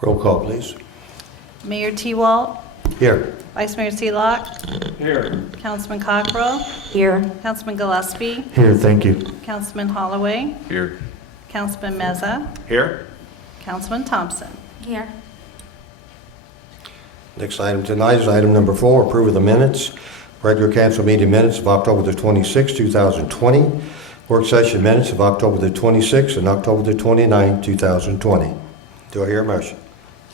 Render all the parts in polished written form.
Roll call, please. Mayor T-Walt, Here. Vice Mayor Seelock, Here. Councilman Cockrell, Here. Councilman Gillespie, Here, thank you. Councilman Holloway, Here. Councilman Meza, Here. Councilman Thompson. Here. Next item tonight is item number 4, approve of the minutes. Regular council meeting minutes of October the 26th, 2020. Work session minutes of October the 26th and October the 29th, 2020. Do I hear a motion?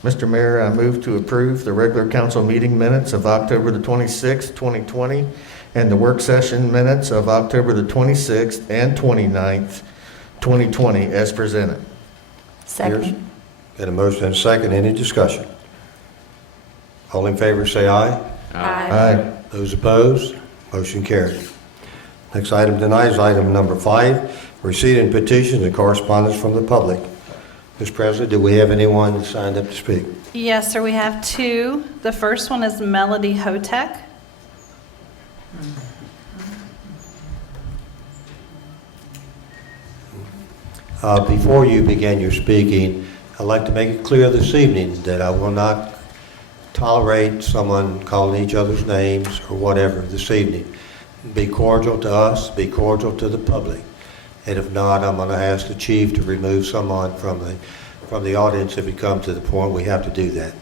Mr. Mayor, I move to approve the regular council meeting minutes of October the 26th, 2020, and the work session minutes of October the 26th and 29th, 2020, as presented. Second. Got a motion and a second. Any discussion? All in favor say aye. Aye. Those opposed? Motion carried. Next item tonight is item number 5, receipt and petitions and correspondence from the public. Mr. President, do we have anyone signed up to speak? Yes, sir, we have 2. The first one is Melody Hotek. Before you begin your speaking, I'd like to make it clear this evening that I will not tolerate someone calling each other's names or whatever this evening. Be cordial to us, be cordial to the public. And if not, I'm going to ask the chief to remove someone from the audience if it comes to the point we have to do that.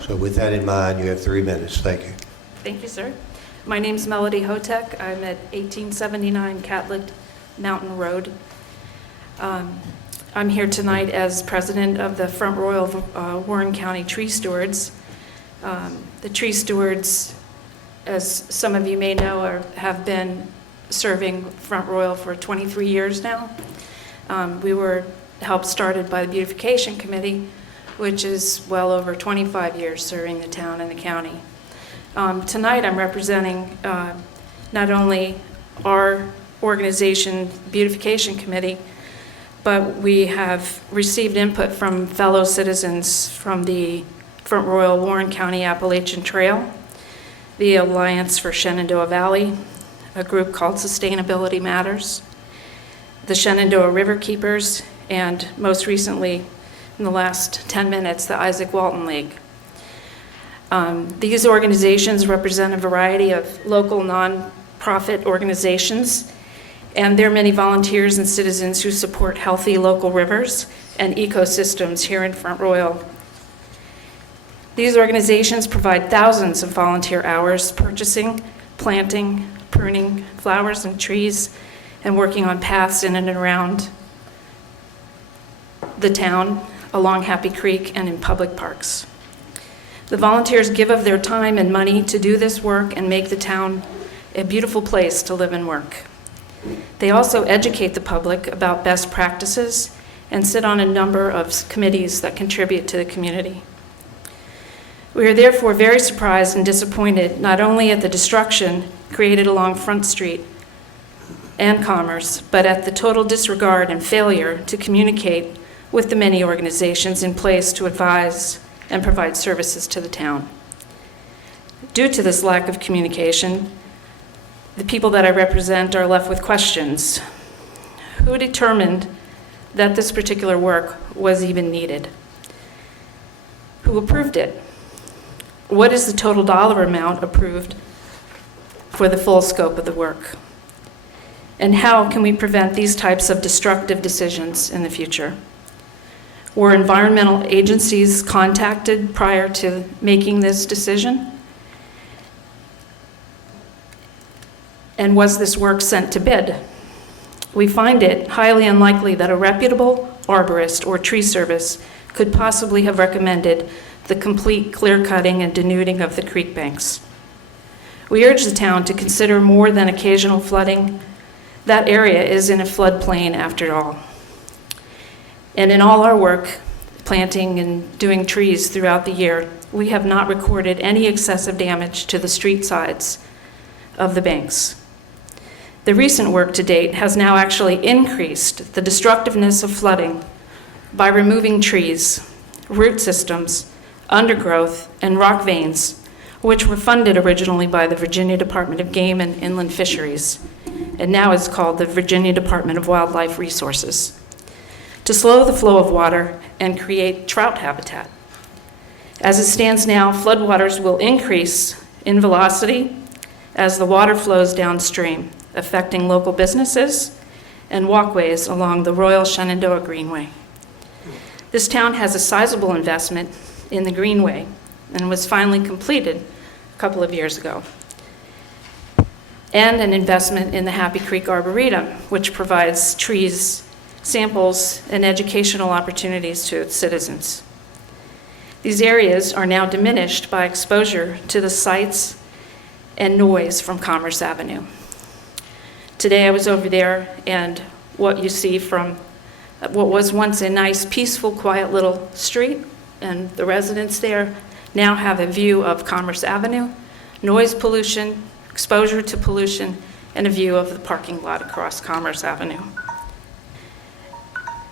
So with that in mind, you have 3 minutes. Thank you. Thank you, sir. My name's Melody Hotek. I'm at 1879 Catlett Mountain Road. I'm here tonight as president of the Front Royal Warren County Tree Stewards. The tree stewards, as some of you may know, have been serving Front Royal for 23 years now. We were helped started by the Beautification Committee, which is well over 25 years serving the town and the county. Tonight I'm representing not only our organization, Beautification Committee, but we have received input from fellow citizens from the Front Royal Warren County Appalachian Trail, the Alliance for Shenandoah Valley, a group called Sustainability Matters, the Shenandoah River Keepers, and most recently, in the last 10 minutes, the Isaac Walton League. These organizations represent a variety of local nonprofit organizations, and there are many volunteers and citizens who support healthy local rivers and ecosystems here in Front Royal. These organizations provide thousands of volunteer hours purchasing, planting, pruning flowers and trees, and working on paths in and around the town, along Happy Creek, and in public parks. The volunteers give of their time and money to do this work and make the town a beautiful place to live and work. They also educate the public about best practices and sit on a number of committees that contribute to the community. We are therefore very surprised and disappointed not only at the destruction created along Front Street and Commerce, but at the total disregard and failure to communicate with the many organizations in place to advise and provide services to the town. Due to this lack of communication, the people that I represent are left with questions. Who determined that this particular work was even needed? Who approved it? What is the total dollar amount approved for the full scope of the work? And how can we prevent these types of destructive decisions in the future? Were environmental agencies contacted prior to making this decision? And was this work sent to bid? We find it highly unlikely that a reputable arborist or tree service could possibly have recommended the complete clear-cutting and denuding of the creek banks. We urge the town to consider more than occasional flooding. That area is in a floodplain after all. And in all our work, planting and doing trees throughout the year, we have not recorded any excessive damage to the street sides of the banks. The recent work to date has now actually increased the destructiveness of flooding by removing trees, root systems, undergrowth, and rock veins, which were funded originally by the Virginia Department of Game and Inland Fisheries, and now is called the Virginia Department of Wildlife Resources, to slow the flow of water and create trout habitat. As it stands now, floodwaters will increase in velocity as the water flows downstream, affecting local businesses and walkways along the Royal Shenandoah Greenway. This town has a sizable investment in the Greenway and was finally completed a couple of years ago, and an investment in the Happy Creek Arboretum, which provides trees, samples, and educational opportunities to its citizens. These areas are now diminished by exposure to the sights and noise from Commerce Avenue. Today I was over there, and what you see from what was once a nice, peaceful, quiet little street, and the residents there now have a view of Commerce Avenue, noise pollution, exposure to pollution, and a view of the parking lot across Commerce Avenue.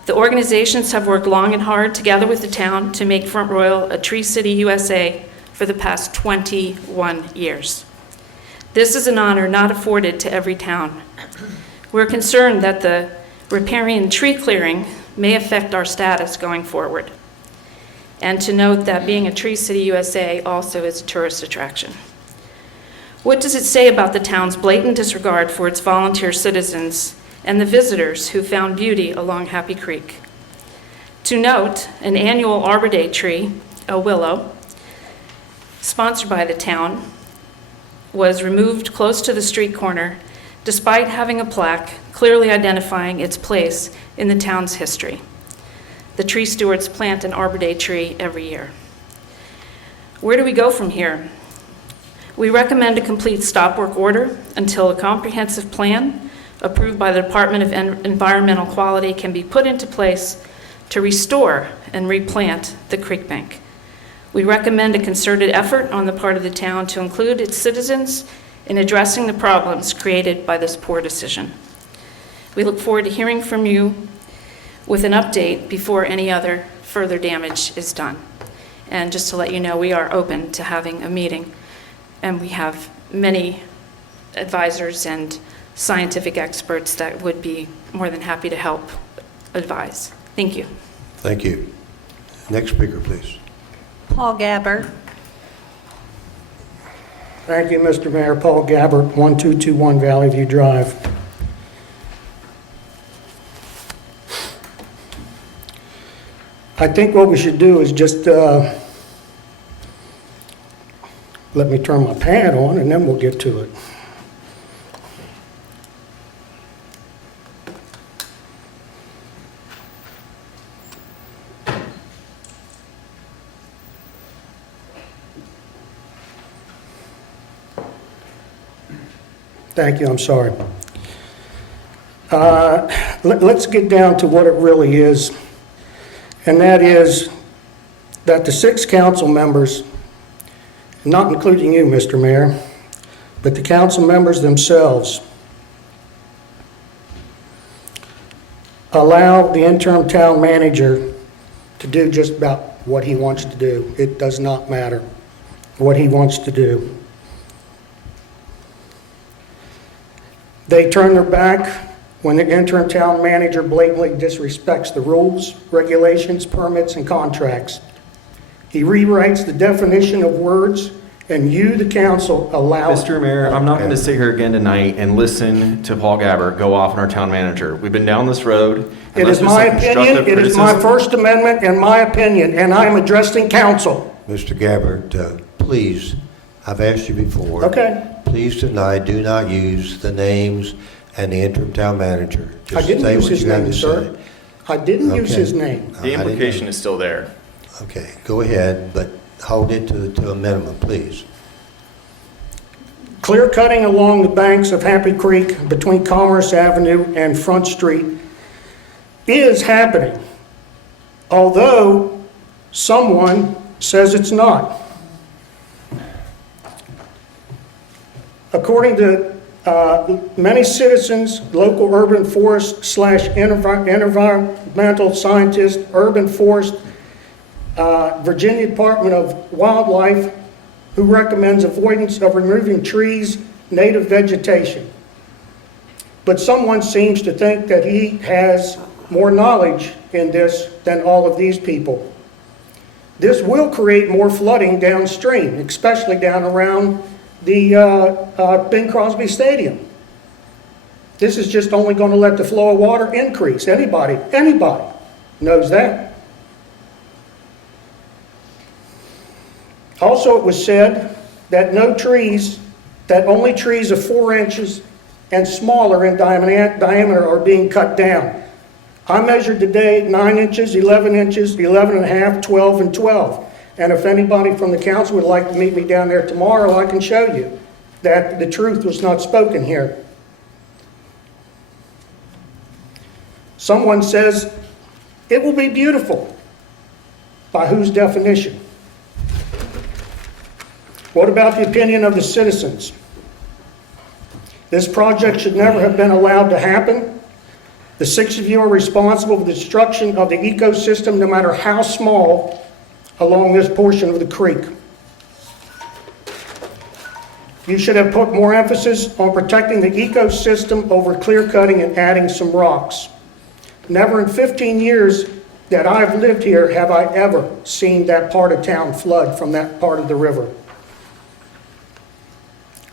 The organizations have worked long and hard together with the town to make Front Royal a Tree City USA for the past 21 years. This is an honor not afforded to every town. We're concerned that the riparian tree clearing may affect our status going forward, and to note that being a Tree City USA also is a tourist attraction. What does it say about the town's blatant disregard for its volunteer citizens and the visitors who found beauty along Happy Creek? To note, an annual Arbor Day tree, a willow, sponsored by the town, was removed close to the street corner despite having a plaque clearly identifying its place in the town's history. The tree stewards plant an Arbor Day tree every year. Where do we go from here? We recommend a complete stop work order until a comprehensive plan approved by the Department of Environmental Quality can be put into place to restore and replant the creek bank. We recommend a concerted effort on the part of the town to include its citizens in addressing the problems created by this poor decision. We look forward to hearing from you with an update before any other further damage is done. And just to let you know, we are open to having a meeting, and we have many advisors and scientific experts that would be more than happy to help advise. Thank you. Thank you. Next speaker, please. Paul Gabbard. Thank you, Mr. Mayor. Paul Gabbard, 1221 Valley View Drive. I think what we should do is just let me turn my pad on and then we'll get to it. Thank you, I'm sorry. Let's get down to what it really is, and that is that the 6 council members, not including you, Mr. Mayor, but the council members themselves, allow the interim town manager to do just about what he wants to do. It does not matter what he wants to do. They turn their back when the interim town manager blatantly disrespects the rules, regulations, permits, and contracts. He rewrites the definition of words, and you, the council, allow... Mr. Mayor, I'm not going to sit here again tonight and listen to Paul Gabbard go off on our town manager. We've been down this road. It is my opinion, it is my First Amendment and my opinion, and I am addressing council. Mr. Gabbard, please, I've asked you before. Okay. Please tonight do not use the names and the interim town manager. I didn't use his name, say. sir. I didn't use his name. The implication is still there. Okay, go ahead, but hold it to a minimum, please. Clear cutting along the banks of Happy Creek between Commerce Avenue and Front Street is happening, although someone says it's not. According to many citizens, local urban forest / environmental scientists, urban forest, Virginia Department of Wildlife, who recommends avoidance of removing trees, native vegetation. But someone seems to think that he has more knowledge in this than all of these people. This will create more flooding downstream, especially down around the Bing Crosby Stadium. This is just only going to let the flow of water increase. Anybody knows that. Also, it was said that that only trees of 4 inches and smaller in diameter are being cut down. I measured today 9 inches, 11 inches, 11 and a half, 12, and 12. And if anybody from the council would like to meet me down there tomorrow, I can show you that the truth was not spoken here. Someone says, it will be beautiful. By whose definition? What about the opinion of the citizens? This project should never have been allowed to happen. The 6 of you are responsible for the destruction of the ecosystem, no matter how small, along this portion of the creek. You should have put more emphasis on protecting the ecosystem over clear cutting and adding some rocks. Never in 15 years that I've lived here have I ever seen that part of town flood from that part of the river.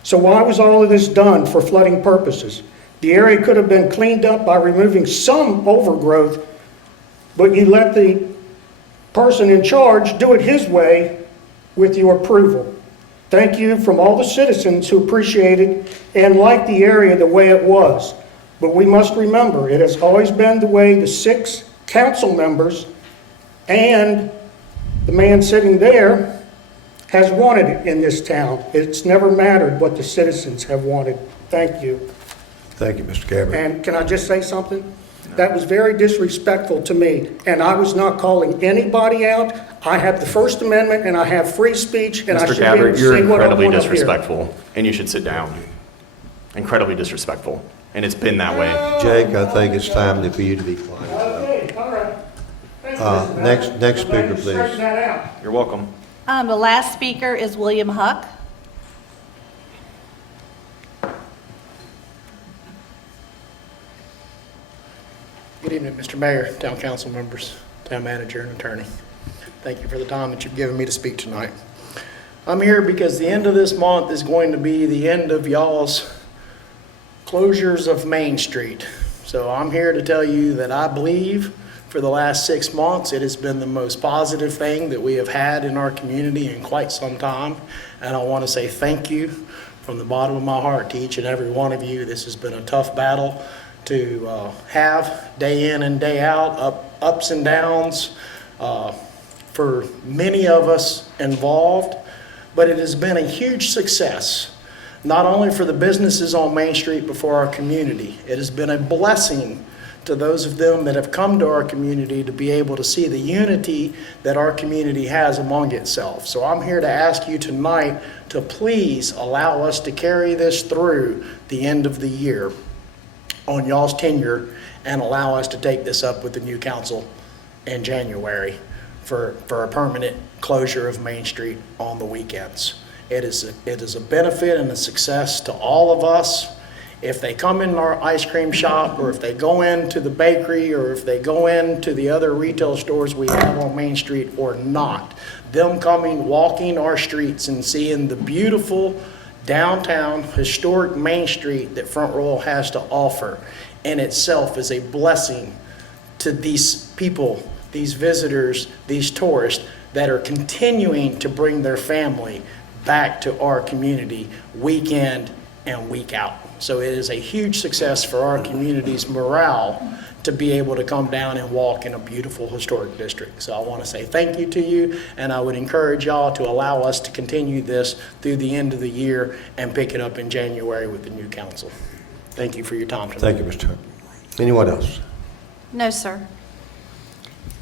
So why was all of this done for flooding purposes? The area could have been cleaned up by removing some overgrowth, but you let the person in charge do it his way with your approval. Thank you from all the citizens who appreciated and liked the area the way it was. But we must remember, it has always been the way the 6 council members and the man sitting there has wanted it in this town. It's never mattered what the citizens have wanted. Thank you. Thank you, Mr. Gabbard. And can I just say something? That was very disrespectful to me, and I was not calling anybody out. I have the First Amendment, and I have free speech, and I Mr. should be able Gabbard, to you're say what I incredibly want up here. disrespectful, and you should sit down. Incredibly disrespectful, and it's been that way. Jake, I think it's time for you to be quiet. Okay, all right. Thank you, Mr. Next Bell. speaker, I'm glad you please. straightened that out. You're welcome. The last speaker is William Huck. Good evening, Mr. Mayor, Town Council members, Town Manager, and Attorney. Thank you for the time that you've given me to speak tonight. I'm here because the end of this month is going to be the end of y'all's closures of Main Street. So I'm here to tell you that I believe for the last 6 months, it has been the most positive thing that we have had in our community in quite some time. And I want to say thank you from the bottom of my heart to each and every one of you. This has been a tough battle to have day in and day out, ups and downs for many of us involved, but it has been a huge success, not only for the businesses on Main Street, but for our community. It has been a blessing to those of them that have come to our community to be able to see the unity that our community has among itself. So I'm here to ask you tonight to please allow us to carry this through the end of the year on y'all's tenure and allow us to take this up with the new council in January for a permanent closure of Main Street on the weekends. It is a benefit and a success to all of us. If they come in our ice cream shop, or if they go into the bakery, or if they go into the other retail stores we have on Main Street or not, them coming, walking our streets and seeing the beautiful downtown historic Main Street that Front Royal has to offer in itself is a blessing to these people, these visitors, these tourists that are continuing to bring their family back to our community week in and week out. So it is a huge success for our community's morale to be able to come down and walk in a beautiful historic district. So I want to say thank you to you, and I would encourage y'all to allow us to continue this through the end of the year and pick it up in January with the new council. Thank you for your time tonight. Thank you, Mr. Huck. Anyone else? No, sir.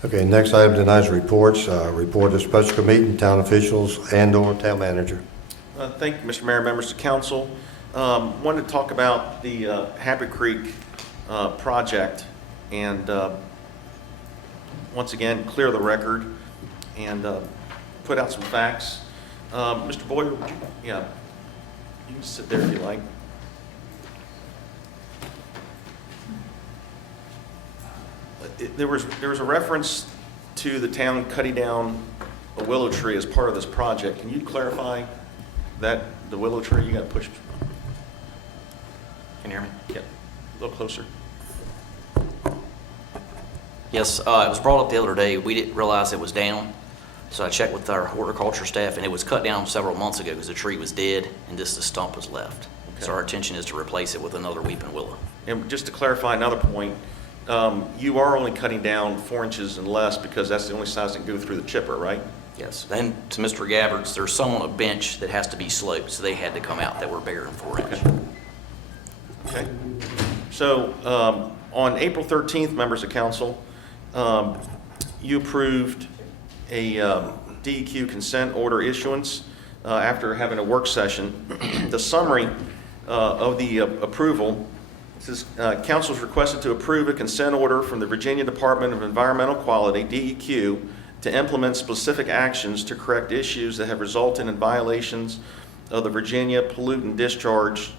Okay, next item tonight's reports. Report of special committee, town officials, and/or town manager. Thank you, Mr. Mayor, members of council. Wanted to talk about the Happy Creek project and once again clear the record and put out some facts. Mr. Boyer, would you, you can sit there if you like. There was a reference to the town cutting down a willow tree as part of this project. Can you clarify that, the willow tree, you got to push? Can you hear me? Yeah, a little closer. Yes, it was brought up the other day. We didn't realize it was down. So I checked with our horticulture staff, and it was cut down several months ago because the tree was dead and just the stump was left. Okay. So our intention is to replace it with another weeping willow. And just to clarify another point, you are only cutting down 4 inches and less because that's the only size that can go through the chipper, right? Yes. Then to Mr. Gabbard's, there's some on a bench that has to be sloped, so they had to come out that were bigger than 4 inches. Okay. So on April 13th, members of council, you approved a DEQ consent order issuance after having a work session. The summary of the approval says, council is requested to approve a consent order from the Virginia Department of Environmental Quality, DEQ, to implement specific actions to correct issues that have resulted in violations of the Virginia Pollutant Discharge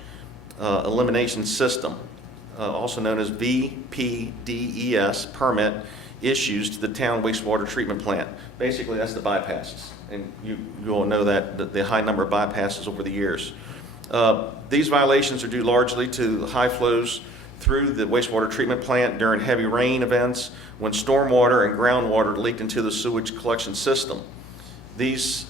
Elimination System, also known as VPDES permit issues to the town wastewater treatment plant. Basically, that's the bypasses, and you all know that the high number of bypasses over the years. These violations are due largely to high flows through the wastewater treatment plant during heavy rain events when stormwater and groundwater leaked into the sewage collection system. These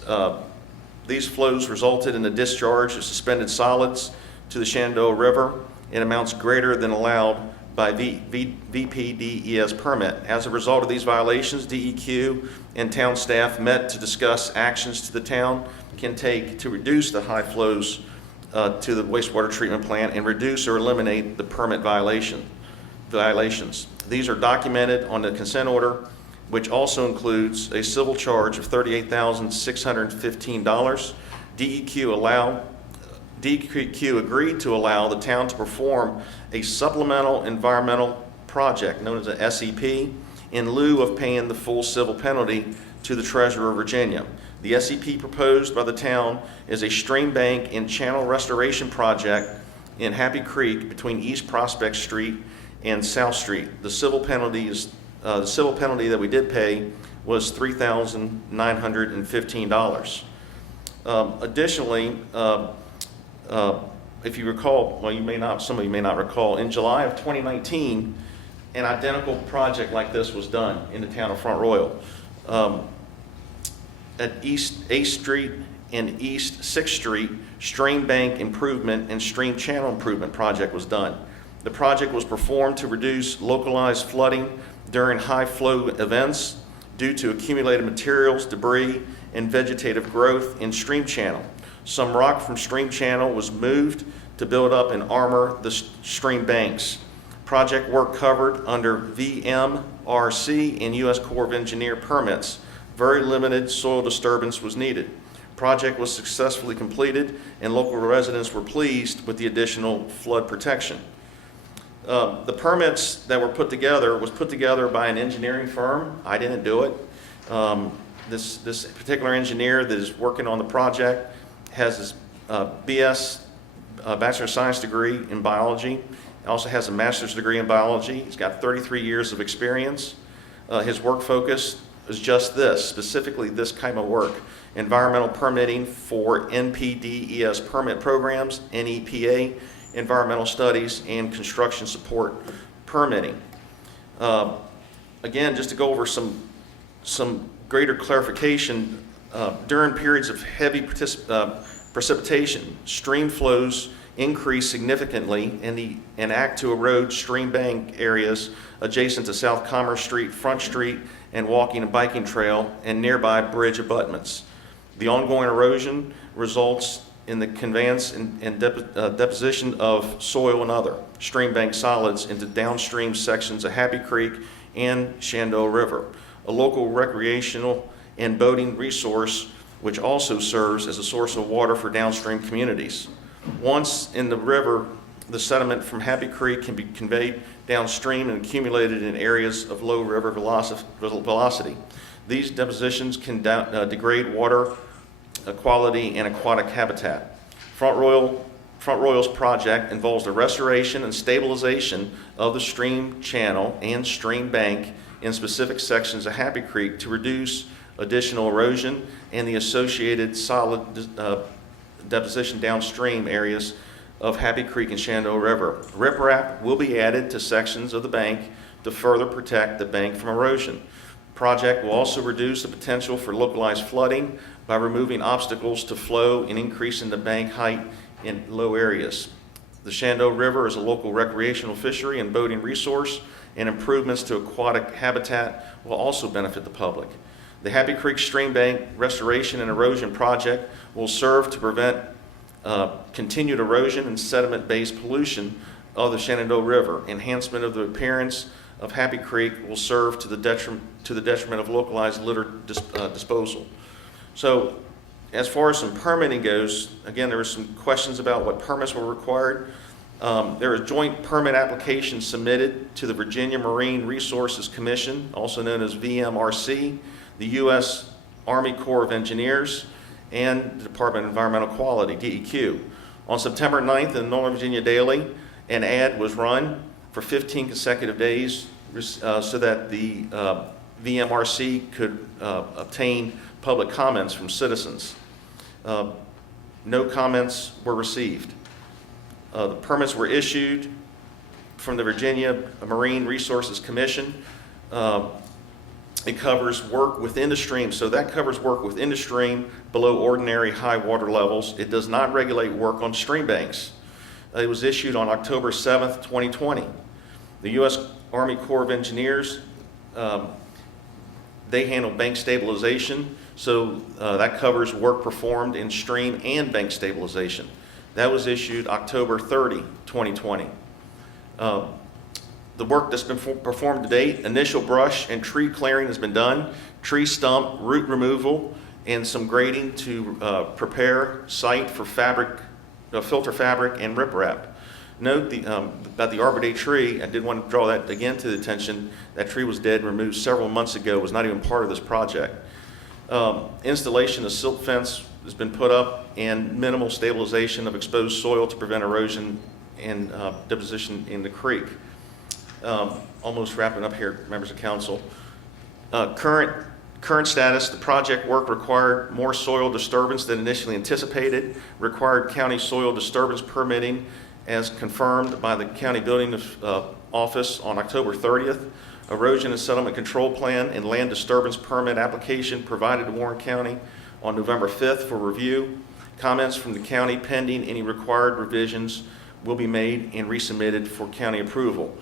flows resulted in the discharge of suspended solids to the Shenandoah River in amounts greater than allowed by VPDES permit. As a result of these violations, DEQ and town staff met to discuss actions to the town can take to reduce the high flows to the wastewater treatment plant and reduce or eliminate the permit violations. These are documented on the consent order, which also includes a civil charge of $38,615. DEQ agreed to allow the town to perform a supplemental environmental project known as a SEP in lieu of paying the full civil penalty to the Treasurer of Virginia. The SEP proposed by the town is a stream bank and channel restoration project in Happy Creek between East Prospect Street and South Street. The civil penalty that we did pay was $3,915. Additionally, if you recall, well, you may not, some of you may not recall, in July of 2019, an identical project like this was done in the town of Front Royal. At East 8th Street and East 6th Street, stream bank improvement and stream channel improvement project was done. The project was performed to reduce localized flooding during high flow events due to accumulated materials, debris, and vegetative growth in stream channel. Some rock from stream channel was moved to build up and armor the stream banks. Project work covered under VMRC and U.S. Corps of Engineer permits. Very limited soil disturbance was needed. Project was successfully completed and local residents were pleased with the additional flood protection. The permits that were put together was put together by an engineering firm. I didn't do it. This particular engineer that is working on the project has his BS, Bachelor of Science degree in biology. He also has a master's degree in biology. He's got 33 years of experience. His work focus is just this, specifically this kind of work: environmental permitting for NPDES permit programs, NEPA, environmental studies, and construction support permitting. Again, just to go over some greater clarification, during periods of heavy precipitation, stream flows increase significantly and act to erode stream bank areas adjacent to South Commerce Street, Front Street, and walking and biking trail and nearby bridge abutments. The ongoing erosion results in the conveyance and deposition of soil and other stream bank solids into downstream sections of Happy Creek and Shenandoah River, a local recreational and boating resource which also serves as a source of water for downstream communities. Once in the river, the sediment from Happy Creek can be conveyed downstream and accumulated in areas of low river velocity. These depositions can degrade water quality and aquatic habitat. Front Royal's project involves the restoration and stabilization of the stream channel and stream bank in specific sections of Happy Creek to reduce additional erosion, and the associated solid deposition downstream areas of Happy Creek and Shenandoah River. Riprap will be added to sections of the bank to further protect the bank from erosion. Project will also reduce the potential for localized flooding by removing obstacles to flow and increasing the bank height in low areas. The Shenandoah River is a local recreational fishery and boating resource, and improvements to aquatic habitat will also benefit the public. The Happy Creek Stream Bank Restoration and Erosion Project will serve to prevent continued erosion and sediment-based pollution of the Shenandoah River. Enhancement of the appearance of Happy Creek will serve to the detriment of localized litter disposal. So, as far as some permitting goes, again, there were some questions about what permits were required. There are joint permit applications submitted to the Virginia Marine Resources Commission, also known as VMRC, the U.S. Army Corps of Engineers, and the Department of Environmental Quality, DEQ. On September 9th in the Northern Virginia Daily, an ad was run for 15 consecutive days so that the VMRC could obtain public comments from citizens. No comments were received. The permits were issued from the Virginia Marine Resources Commission. It covers work within the stream, so that covers work within the stream below ordinary high water levels. It does not regulate work on stream banks. It was issued on October 7th, 2020. The U.S. Army Corps of Engineers, they handle bank stabilization, so that covers work performed in stream and bank stabilization. That was issued October 30, 2020. The work that's been performed to date, initial brush and tree clearing has been done, tree stump, root removal, and some grading to prepare site for fabric, filter fabric and riprap. Note about the Arbor Day tree, I did want to draw that again to the attention. That tree was dead and removed several months ago, was not even part of this project. Installation of silt fence has been put up, and minimal stabilization of exposed soil to prevent erosion and deposition in the creek. Almost wrapping up here, members of council. Current status, the project work required more soil disturbance than initially anticipated, required county soil disturbance permitting as confirmed by the county building office on October 30th. Erosion and settlement control plan and land disturbance permit application provided to Warren County on November 5th for review. Comments from the county pending any required revisions will be made and resubmitted for county approval.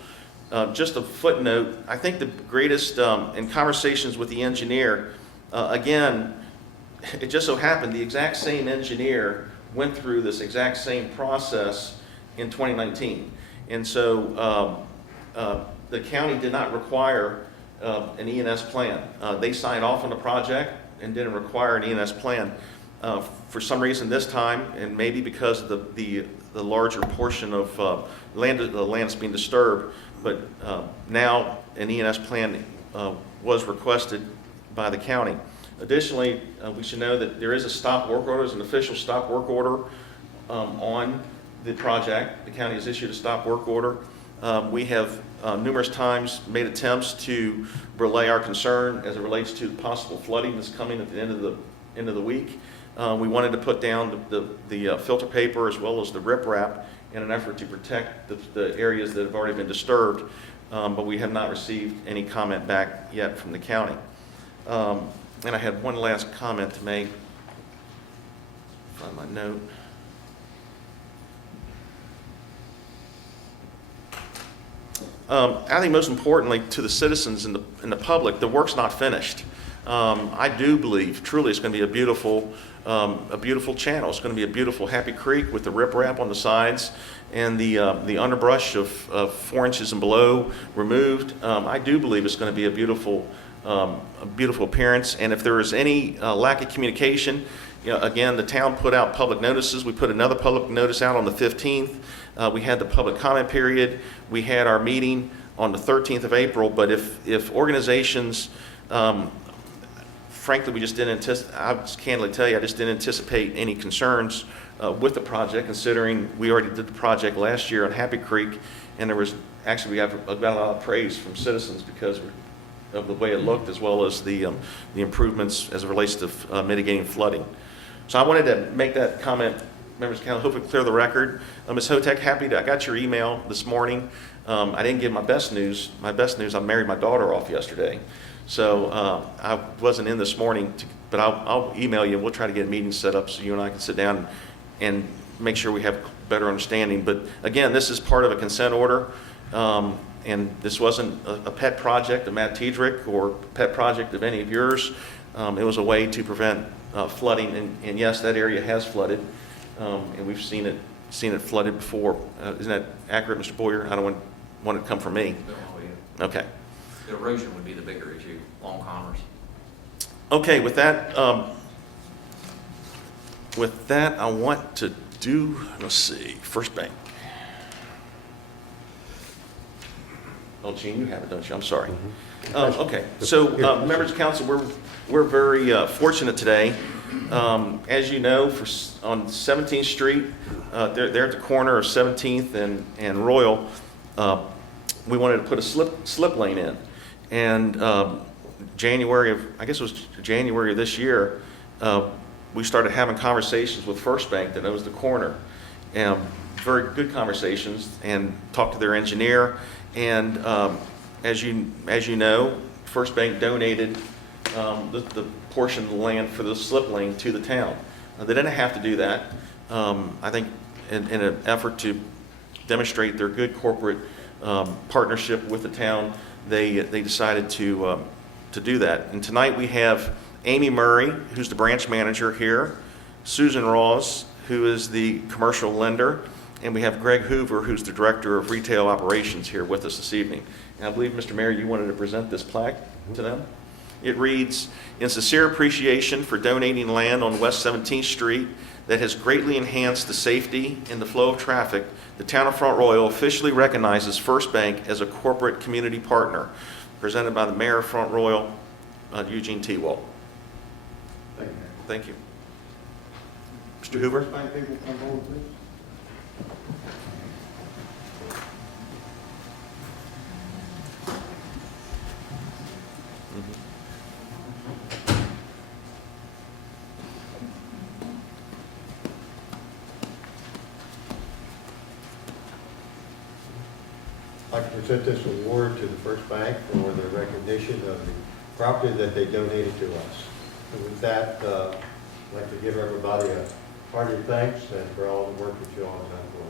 Just a footnote, I think the greatest, in conversations with the engineer, again, it just so happened the exact same engineer went through this exact same process in 2019. And so the county did not require an E&S plan. They signed off on the project and didn't require an E&S plan. For some reason this time, and maybe because of the larger portion of the land that's being disturbed, but now an E&S plan was requested by the county. Additionally, we should know that there is a stop work order, there's an official stop work order on the project. The county has issued a stop work order. We have numerous times made attempts to relay our concern as it relates to possible flooding that's coming at the end of the week. We wanted to put down the filter paper as well as the riprap in an effort to protect the areas that have already been disturbed, but we have not received any comment back yet from the county. And I had one last comment to make. Find my note. I think most importantly to the citizens and the public, the work's not finished. I do believe truly it's going to be a beautiful channel. It's going to be a beautiful Happy Creek with the riprap on the sides and the underbrush of 4 inches and below removed. I do believe it's going to be a beautiful appearance. And if there is any lack of communication, again, the town put out public notices. We put another public notice out on the 15th. We had the public comment period. We had our meeting on the 13th of April. But if organizations, frankly, we just didn't anticipate, I'll just candidly tell you, I just didn't anticipate any concerns with the project, considering we already did the project last year on Happy Creek, and there was, actually we got a lot of praise from citizens because of the way it looked, as well as the improvements as it relates to mitigating flooding. So I wanted to make that comment, members of council, hopefully clear the record. Ms. Hotek, I got your email this morning. I didn't give my best news. My best news, I married my daughter off yesterday. So I wasn't in this morning, but I'll email you, and we'll try to get a meeting set up so you and I can sit down and make sure we have better understanding. But again, this is part of a consent order, and this wasn't a pet project of Matt Tiedrick or pet project of any of yours. It was a way to prevent flooding, and yes, that area has flooded, and we've seen it flooded before. Isn't that accurate, Mr. Boyer? I don't want it to come from me. Okay. The erosion would be the bigger issue, Long Commerce. Okay, with that, I want to do, let's see, First Bank. Oh, Gene, you have it, don't you? I'm sorry. Okay, so members of council, we're very fortunate today. As you know, on 17th Street, there at the corner of 17th and Royal, we wanted to put a slip lane in. And January of this year, we started having conversations with First Bank that owns the corner. Very good conversations, and talked to their engineer. And as you know, First Bank donated the portion of the land for the slip lane to the town. They didn't have to do that. I think in an effort to demonstrate their good corporate partnership with the town, they decided to do that. And tonight we have Amy Murray, who's the branch manager here, Susan Ross, who is the commercial lender, and we have Greg Hoover, who's the director of retail operations, here with us this evening. And I believe, Mr. Mayor, you wanted to present this plaque to them. It reads, "In sincere appreciation for donating land on West 17th Street that has greatly enhanced the safety and the flow of traffic, the town of Front Royal officially recognizes First Bank as a corporate community partner." Presented by the mayor of Front Royal, Eugene T. Walt. Thank you. Mr. Hoover? I'd like to present this award to the First Bank for the recognition of the property that they donated to us. And with that, I'd like to give everybody a hearty thanks and for all the work that you all have done for me.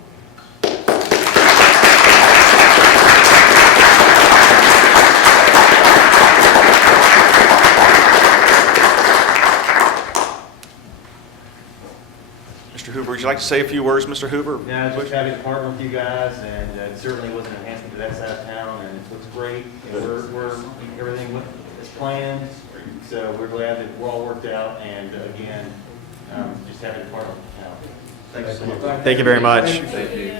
Mr. Hoover, would you like to say a few words, Mr. Hoover? Yeah, just happy to partner with you guys, and it certainly was an enhancement to that side of town, and it looks great. And we're everything is planned, so we're glad that we're all worked out, and again, just happy to partner with the town. Thanks so much. Thank you very much. Thank you.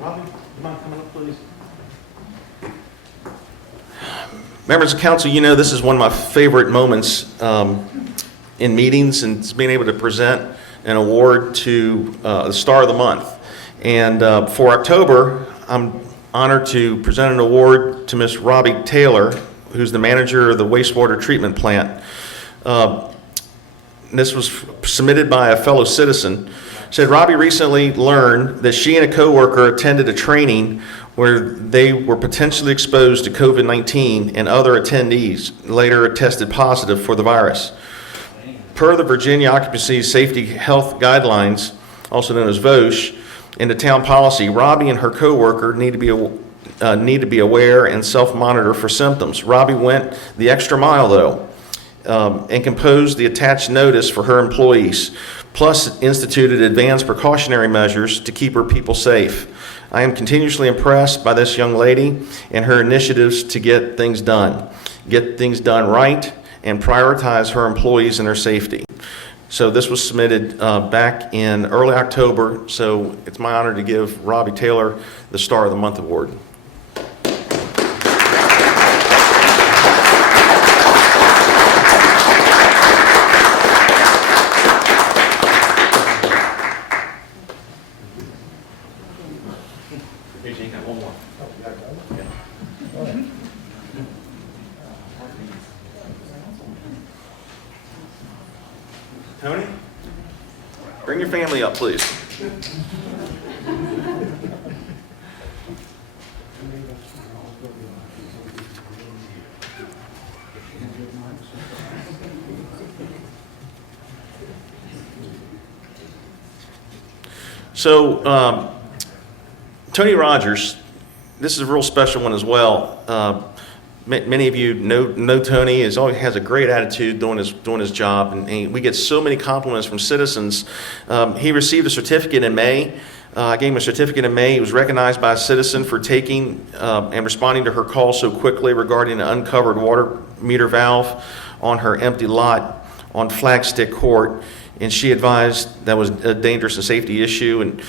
Robbie, you mind coming up, please? Members of council, you know this is one of my favorite moments in meetings, and it's being able to present an award to the Star of the Month. And for October, I'm honored to present an award to Miss Robbie Taylor, who's the manager of the wastewater treatment plant. This was submitted by a fellow citizen. Said Robbie recently learned that she and a coworker attended a training where they were potentially exposed to COVID-19, and other attendees later tested positive for the virus. Per the Virginia Occupancy Safety Health Guidelines, also known as VOSH, in the town policy, Robbie and her coworker need to be aware and self-monitor for symptoms. Robbie went the extra mile, though, and composed the attached notice for her employees, plus instituted advanced precautionary measures to keep her people safe. I am continuously impressed by this young lady and her initiatives to get things done right, and prioritize her employees and their safety. So this was submitted back in early October, so it's my honor to give Robbie Taylor the Star of the Month Award. Bring your family up, please. So, Tony Rogers, this is a real special one as well. Many of you know Tony. He always has a great attitude doing his job, and we get so many compliments from citizens. He received a certificate in May. I gave him a certificate in May. He was recognized by a citizen for taking and responding to her call so quickly regarding an uncovered water meter valve on her empty lot on Flagstick Court. And she advised that was a dangerous and safety issue. And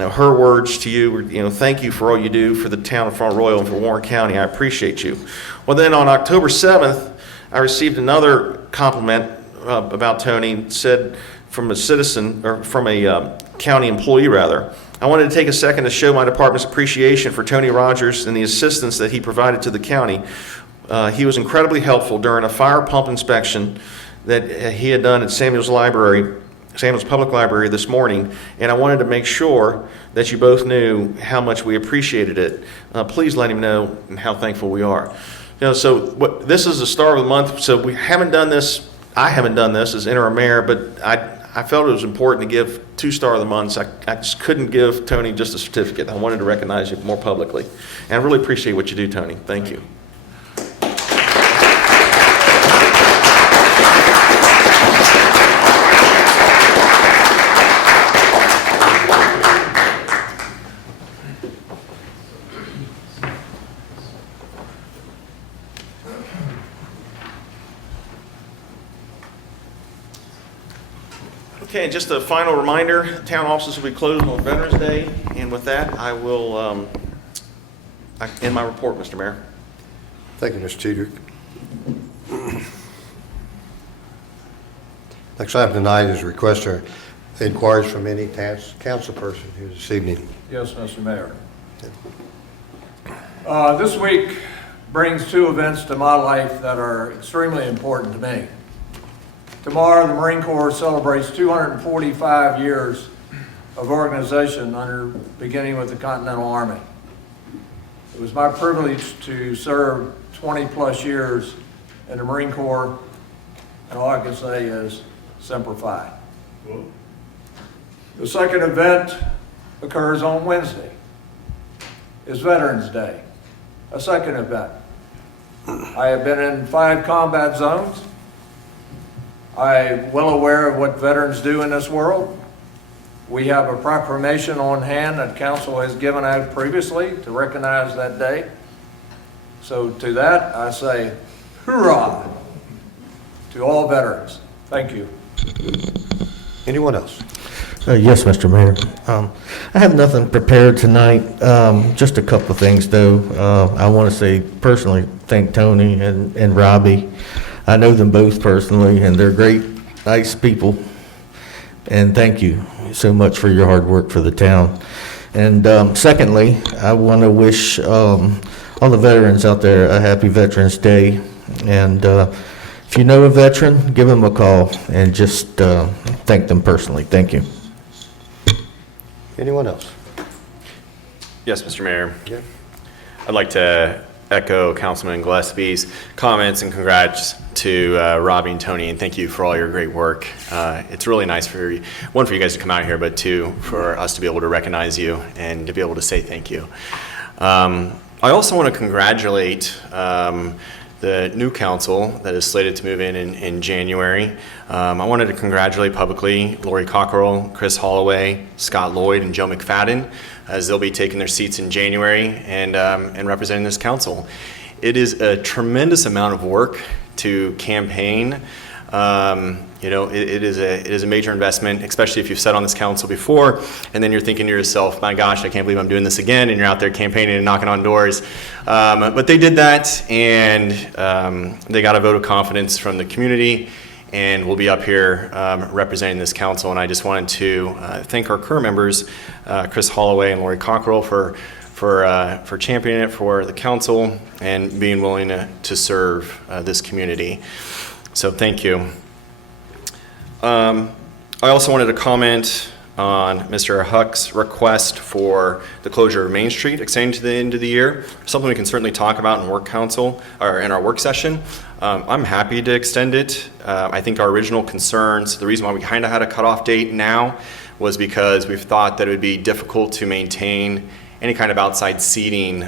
her words to you were, thank you for all you do for the town of Front Royal and for Warren County. I appreciate you. Well, then on October 7th, I received another compliment about Tony. It said from a citizen, or from a county employee rather. I wanted to take a second to show my department's appreciation for Tony Rogers and the assistance that he provided to the county. He was incredibly helpful during a fire pump inspection that he had done at Samuel's Public Library this morning, and I wanted to make sure that you both knew how much we appreciated it. Please let him know how thankful we are. This is the start of the month, so we haven't done this. I haven't done this as interim mayor, but I felt it was important to give 2 Star of the Months. I just couldn't give Tony just a certificate. I wanted to recognize you more publicly, and I really appreciate what you do, Tony. Thank you. Okay, just a final reminder, town offices will be closed on Veterans Day, and with that, I will end my report, Mr. Mayor. Thank you, Mr. Teeter. Next item tonight is a request for inquiries from any council person here this evening. Yes, Mr. Mayor. This week brings 2 events to my life that are extremely important to me. Tomorrow, the Marine Corps celebrates 245 years of organization beginning with the Continental Army. It was my privilege to serve 20-plus years in the Marine Corps, and all I can say is, Semper Fi. The second event occurs on Wednesday. It's Veterans Day, a second event. I have been in 5 combat zones. I'm well aware of what veterans do in this world. We have a proclamation on hand that council has given out previously to recognize that day. So to that, I say, hoorah to all veterans. Thank you. Anyone else? Yes, Mr. Mayor. I have nothing prepared tonight. Just a couple of things, though. I want to say personally, thank Tony and Robbie. I know them both personally, and they're great, nice people. And thank you so much for your hard work for the town. And secondly, I want to wish all the veterans out there a happy Veterans Day. And if you know a veteran, give them a call and just thank them personally. Thank you. Anyone else? Yes, Mr. Mayor. Yeah. I'd like to echo Councilman Gillespie's comments and congrats to Robbie and Tony, and thank you for all your great work. It's really nice for you guys to come out here, but 2, for us to be able to recognize you and to be able to say thank you. I also want to congratulate the new council that is slated to move in January. I wanted to congratulate publicly Lori Cockrell, Chris Holloway, Scott Lloyd, and Joe McFadden, as they'll be taking their seats in January and representing this council. It is a tremendous amount of work to campaign. It is a major investment, especially if you've sat on this council before, and then you're thinking to yourself, my gosh, I can't believe I'm doing this again, and you're out there campaigning and knocking on doors. But they did that, and they got a vote of confidence from the community, and we'll be up here representing this council. And I just wanted to thank our current members, Chris Holloway and Lori Cockrell, for championing it for the council and being willing to serve this community. So thank you. I also wanted to comment on Mr. Huck's request for the closure of Main Street extending to the end of the year, something we can certainly talk about in work council or in our work session. I'm happy to extend it. I think our original concerns, the reason why we kind of had a cutoff date now was because we've thought that it would be difficult to maintain any kind of outside seating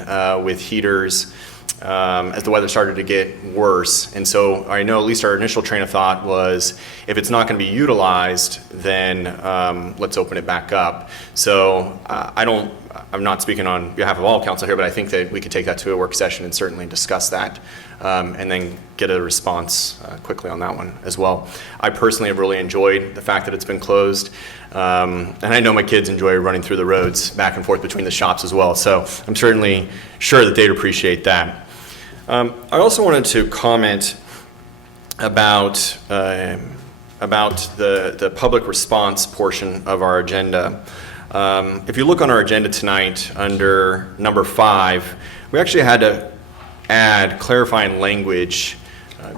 with heaters as the weather started to get worse. And so I know at least our initial train of thought was if it's not going to be utilized, then let's open it back up. So I'm not speaking on behalf of all council here, but I think that we could take that to a work session and certainly discuss that and then get a response quickly on that one as well. I personally have really enjoyed the fact that it's been closed. And I know my kids enjoy running through the roads back and forth between the shops as well. So I'm certainly sure that they'd appreciate that. I also wanted to comment about the public response portion of our agenda. If you look on our agenda tonight under number 5, we actually had to add clarifying language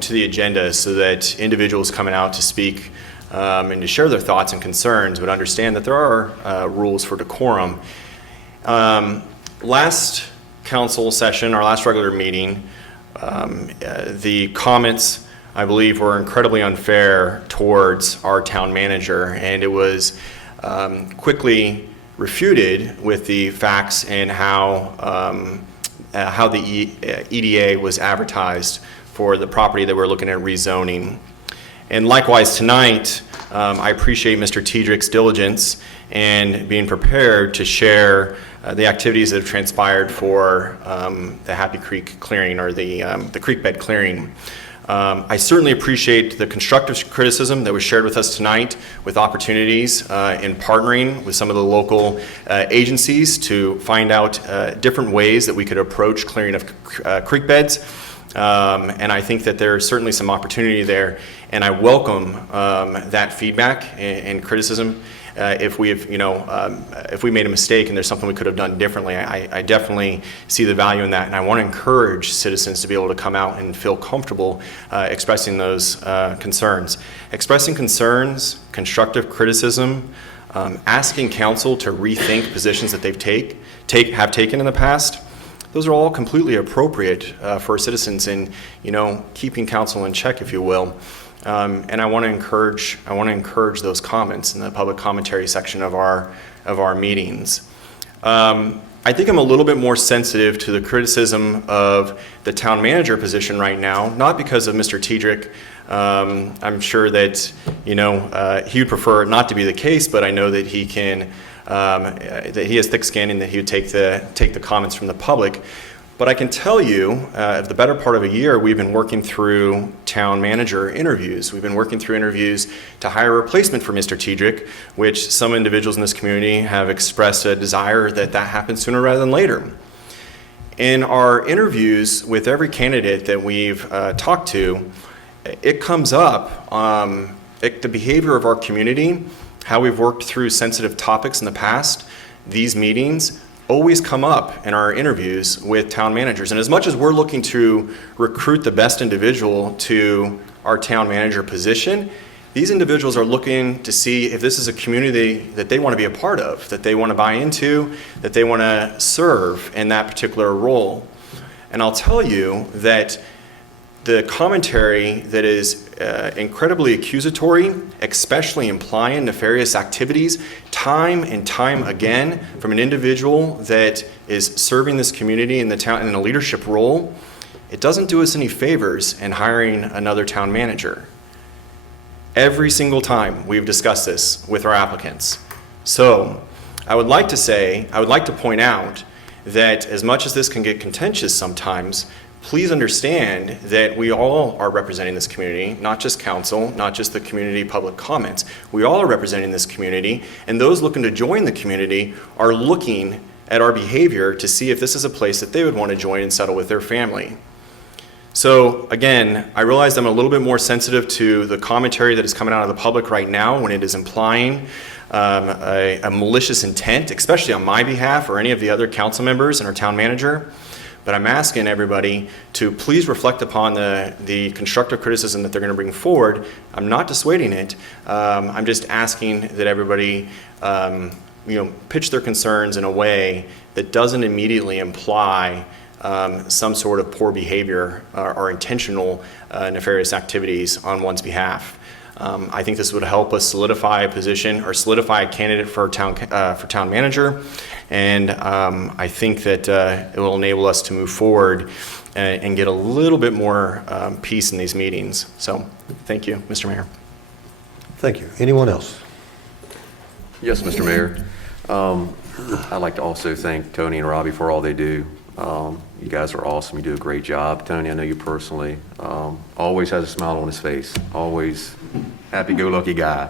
to the agenda so that individuals coming out to speak and to share their thoughts and concerns would understand that there are rules for decorum. Last council session, our last regular meeting, the comments, I believe, were incredibly unfair towards our town manager, and it was quickly refuted with the facts and how the EDA was advertised for the property that we're looking at rezoning. And likewise tonight, I appreciate Mr. Tiedrick's diligence and being prepared to share the activities that have transpired for the Happy Creek clearing or the creek bed clearing. I certainly appreciate the constructive criticism that was shared with us tonight with opportunities in partnering with some of the local agencies to find out different ways that we could approach clearing of creek beds. And I think that there's certainly some opportunity there, and I welcome that feedback and criticism. If we made a mistake and there's something we could have done differently, I definitely see the value in that, and I want to encourage citizens to be able to come out and feel comfortable expressing those concerns. Expressing concerns, constructive criticism, asking council to rethink positions that have taken in the past. Those are all completely appropriate for citizens in, keeping council in check, if you will. And I want to encourage those comments in the public commentary section of our meetings. I think I'm a little bit more sensitive to the criticism of the town manager position right now, not because of Mr. Tiedrick. I'm sure that he would prefer it not to be the case, but I know that he can. That he has thick skin and that he would take the comments from the public. But I can tell you, the better part of a year, we've been working through town manager interviews. We've been working through interviews to hire a replacement for Mr. Tiedrick, which some individuals in this community have expressed a desire that happens sooner rather than later. In our interviews with every candidate that we've talked to, it comes up, the behavior of our community, how we've worked through sensitive topics in the past. These meetings always come up in our interviews with town managers. And as much as we're looking to recruit the best individual to our town manager position, these individuals are looking to see if this is a community that they want to be a part of, that they want to buy into, that they want to serve in that particular role. And I'll tell you that the commentary that is incredibly accusatory, especially implying nefarious activities, time and time again from an individual that is serving this community in the town in a leadership role, it doesn't do us any favors in hiring another town manager. Every single time we've discussed this with our applicants. So I would like to point out that as much as this can get contentious sometimes, please understand that we all are representing this community, not just council, not just the community public comments. We all are representing this community, and those looking to join the community are looking at our behavior to see if this is a place that they would want to join and settle with their family. So again, I realize I'm a little bit more sensitive to the commentary that is coming out of the public right now when it is implying a malicious intent, especially on my behalf or any of the other council members and our town manager. But I'm asking everybody to please reflect upon the constructive criticism that they're going to bring forward. I'm not dissuading it. I'm just asking that everybody pitch their concerns in a way that doesn't immediately imply some sort of poor behavior or intentional nefarious activities on one's behalf. I think this would help us solidify a position or solidify a candidate for town manager, and I think that it will enable us to move forward and get a little bit more peace in these meetings. So, thank you, Mr. Mayor. Thank you. Anyone else? Yes, Mr. Mayor. I'd like to also thank Tony and Robbie for all they do. You guys are awesome. You do a great job. Tony, I know you personally. Always has a smile on his face. Always happy-go-lucky guy.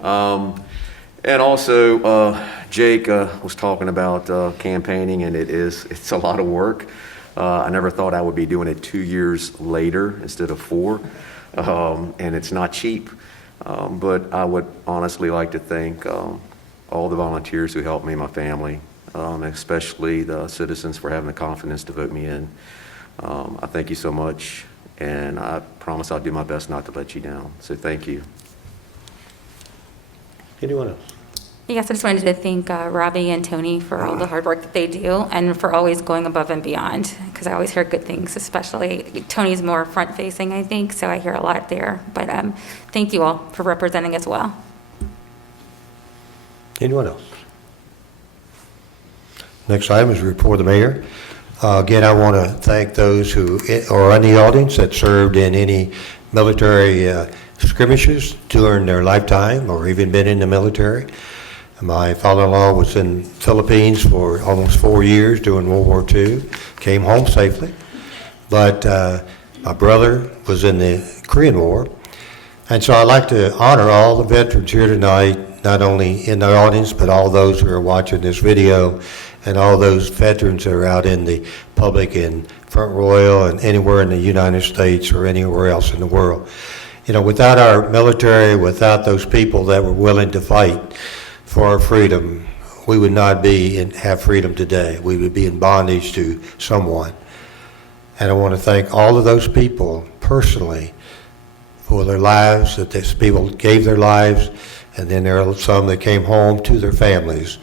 And also, Jake was talking about campaigning, and it's a lot of work. I never thought I would be doing it 2 years later instead of 4, and it's not cheap. But I would honestly like to thank all the volunteers who helped me and my family, especially the citizens for having the confidence to vote me in. I thank you so much, and I promise I'll do my best not to let you down. So thank you. Anyone else? Yes, I just wanted to thank Robbie and Tony for all the hard work that they do and for always going above and beyond, because I always hear good things, especially Tony's more front-facing, I think, so I hear a lot there. But thank you all for representing as well. Anyone else? Next item is report of the mayor. Again, I want to thank those who are in the audience that served in any military skirmishes during their lifetime or even been in the military. My father-in-law was in the Philippines for almost 4 years during World War II, came home safely. But my brother was in the Korean War. And so I'd like to honor all the veterans here tonight, not only in the audience, but all those who are watching this video and all those veterans that are out in the public in Front Royal and anywhere in the United States or anywhere else in the world. You know, without our military, without those people that were willing to fight for our freedom, we would not have freedom today. We would be in bondage to someone. And I want to thank all of those people personally for their lives, that these people gave their lives, and then there are some that came home to their families.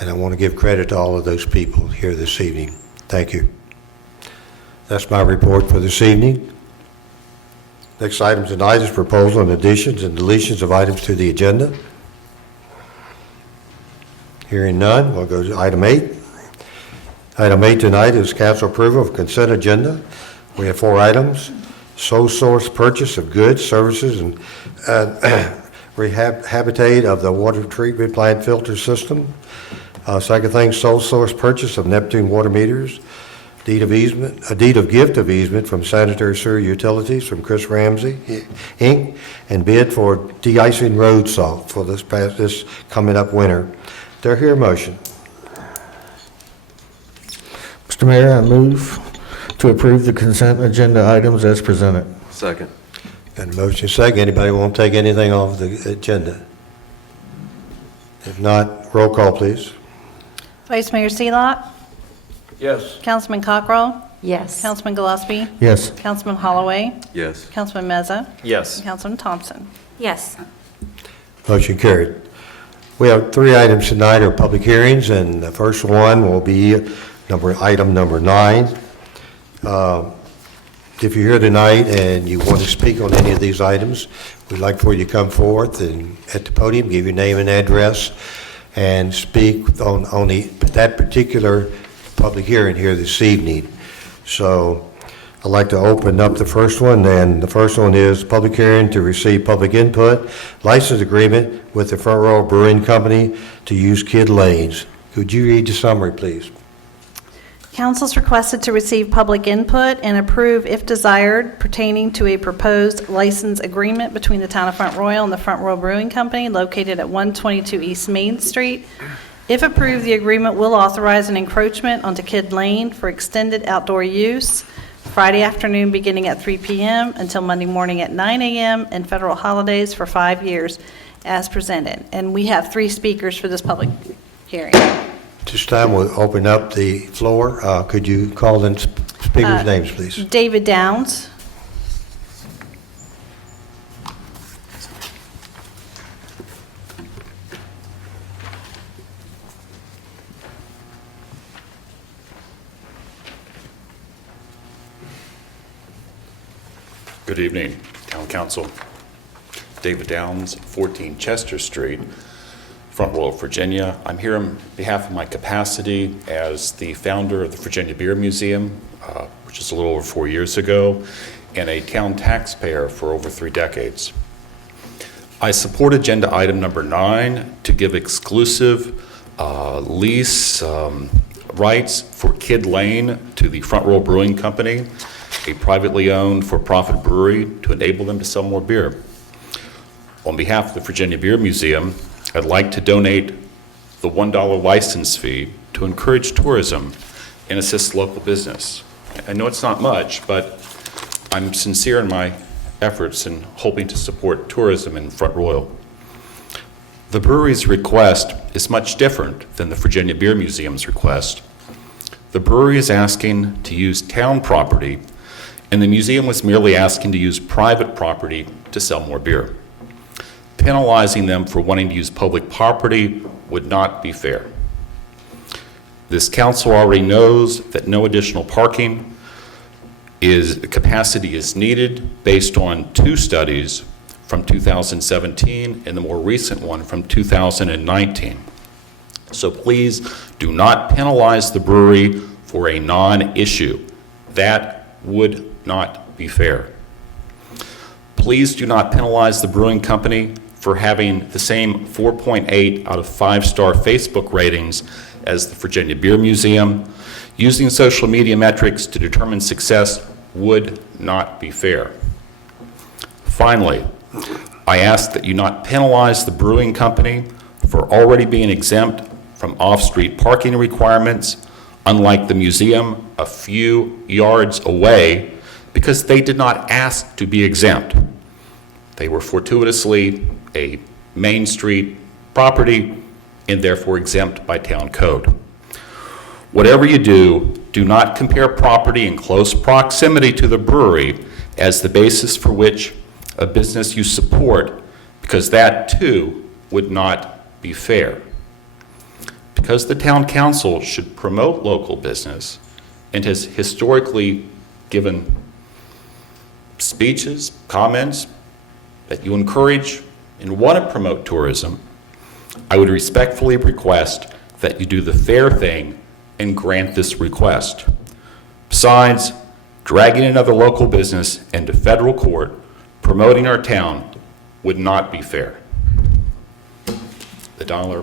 And I want to give credit to all of those people here this evening. Thank you. That's my report for this evening. Next item tonight is proposal on additions and deletions of items to the agenda. Hearing none, we'll go to item 8. Item 8 tonight is council approval of consent agenda. We have 4 items: sole source purchase of goods, services, and rehabilitate of the water treatment plant filter system. Second thing, sole source purchase of Neptune water meters. Deed of gift of easement from Sanitary Sewer Utilities from Chris Ramsey, Inc., and bid for de-icing road salt for this coming up winter. Do I hear a motion? Mr. Mayor, I move to approve the consent agenda items as presented. Second. Got a motion second. Anybody want to take anything off the agenda? If not, roll call, please. Vice Mayor Seelot? Yes. Councilman Cockrell? Yes. Councilman Gillespie? Yes. Councilman Holloway? Yes. Councilman Meza? Yes. Councilman Thompson? Yes. Motion carried. We have 3 items tonight, are public hearings, and the first one will be item number 9. If you're here tonight and you want to speak on any of these items, we'd like for you to come forth and at the podium, give your name and address, and speak on that particular public hearing here this evening. So I'd like to open up the first one, and the first one is public hearing to receive public input, license agreement with the Front Royal Brewing Company to use Kidd Lanes. Could you read the summary, please? Council's requested to receive public input and approve, if desired, pertaining to a proposed license agreement between the Town of Front Royal and the Front Royal Brewing Company located at 122 East Main Street. If approved, the agreement will authorize an encroachment onto Kidd Lane for extended outdoor use, Friday afternoon beginning at 3 p.m. until Monday morning at 9 a.m. and federal holidays for 5 years as presented. And we have 3 speakers for this public hearing. This time we'll open up the floor. Could you call in speakers' names, please? David Downs. Good evening, Town Council. David Downs, 14 Chester Street, Front Royal, Virginia. I'm here on behalf of my capacity as the founder of the Virginia Beer Museum, which is a little over 4 years ago, and a town taxpayer for over 3 decades. I support agenda item number 9 to give exclusive lease rights for Kidd Lane to the Front Royal Brewing Company, a privately owned for-profit brewery, to enable them to sell more beer. On behalf of the Virginia Beer Museum, I'd like to donate the $1 license fee to encourage tourism and assist local business. I know it's not much, but I'm sincere in my efforts in hoping to support tourism in Front Royal. The brewery's request is much different than the Virginia Beer Museum's request. The brewery is asking to use town property, and the museum was merely asking to use private property to sell more beer. Penalizing them for wanting to use public property would not be fair. This council already knows that no additional parking capacity is needed based on 2 studies from 2017 and the more recent one from 2019. So please do not penalize the brewery for a non-issue. That would not be fair. Please do not penalize the brewing company for having the same 4.8 out of 5-star Facebook ratings as the Virginia Beer Museum. Using social media metrics to determine success would not be fair. Finally, I ask that you not penalize the brewing company for already being exempt from off-street parking requirements, unlike the museum a few yards away, because they did not ask to be exempt. They were fortuitously a Main Street property and therefore exempt by town code. Whatever you do, do not compare property in close proximity to the brewery as the basis for which a business you support, because that too would not be fair. Because the town council should promote local business and has historically given speeches, comments that you encourage and want to promote tourism, I would respectfully request that you do the fair thing and grant this request. Besides, dragging another local business into federal court promoting our town would not be fair. The dollar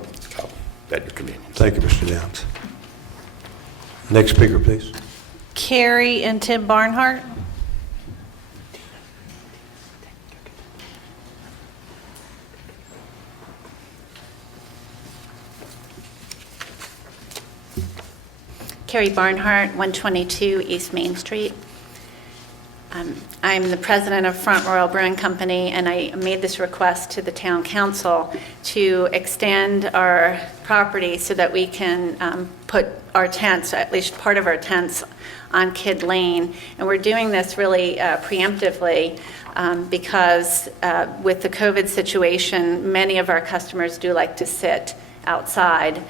at your convenience. Thank you, Mr. Downs. Next speaker, please. Carrie and Tim Barnhart. Carrie Barnhart, 122 East Main Street. I'm the president of Front Royal Brewing Company, and I made this request to the town council to extend our property so that we can put our tents, at least part of our tents, on Kidd Lane. And we're doing this really preemptively because with the COVID situation, many of our customers do like to sit outside.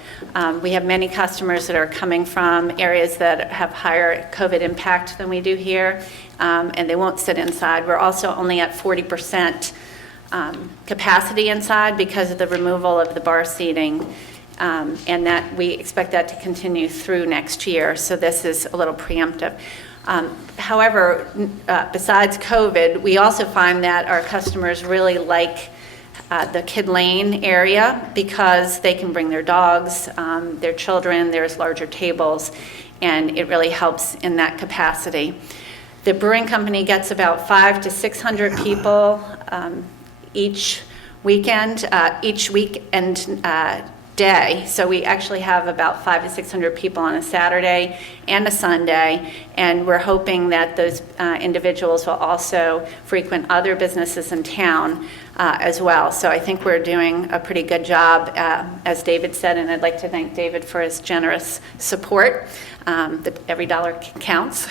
We have many customers that are coming from areas that have higher COVID impact than we do here, and they won't sit inside. We're also only at 40% capacity inside because of the removal of the bar seating, and that we expect that to continue through next year, so this is a little preemptive. However, besides COVID, we also find that our customers really like the Kidd Lane area because they can bring their dogs, their children, there's larger tables, and it really helps in that capacity. The brewing company gets about 500 to 600 people each weekend day. So we actually have about 500 to 600 people on a Saturday and a Sunday, and we're hoping that those individuals will also frequent other businesses in town. as well. So I think we're doing a pretty good job, as David said, and I'd like to thank David for his generous support. That every dollar counts.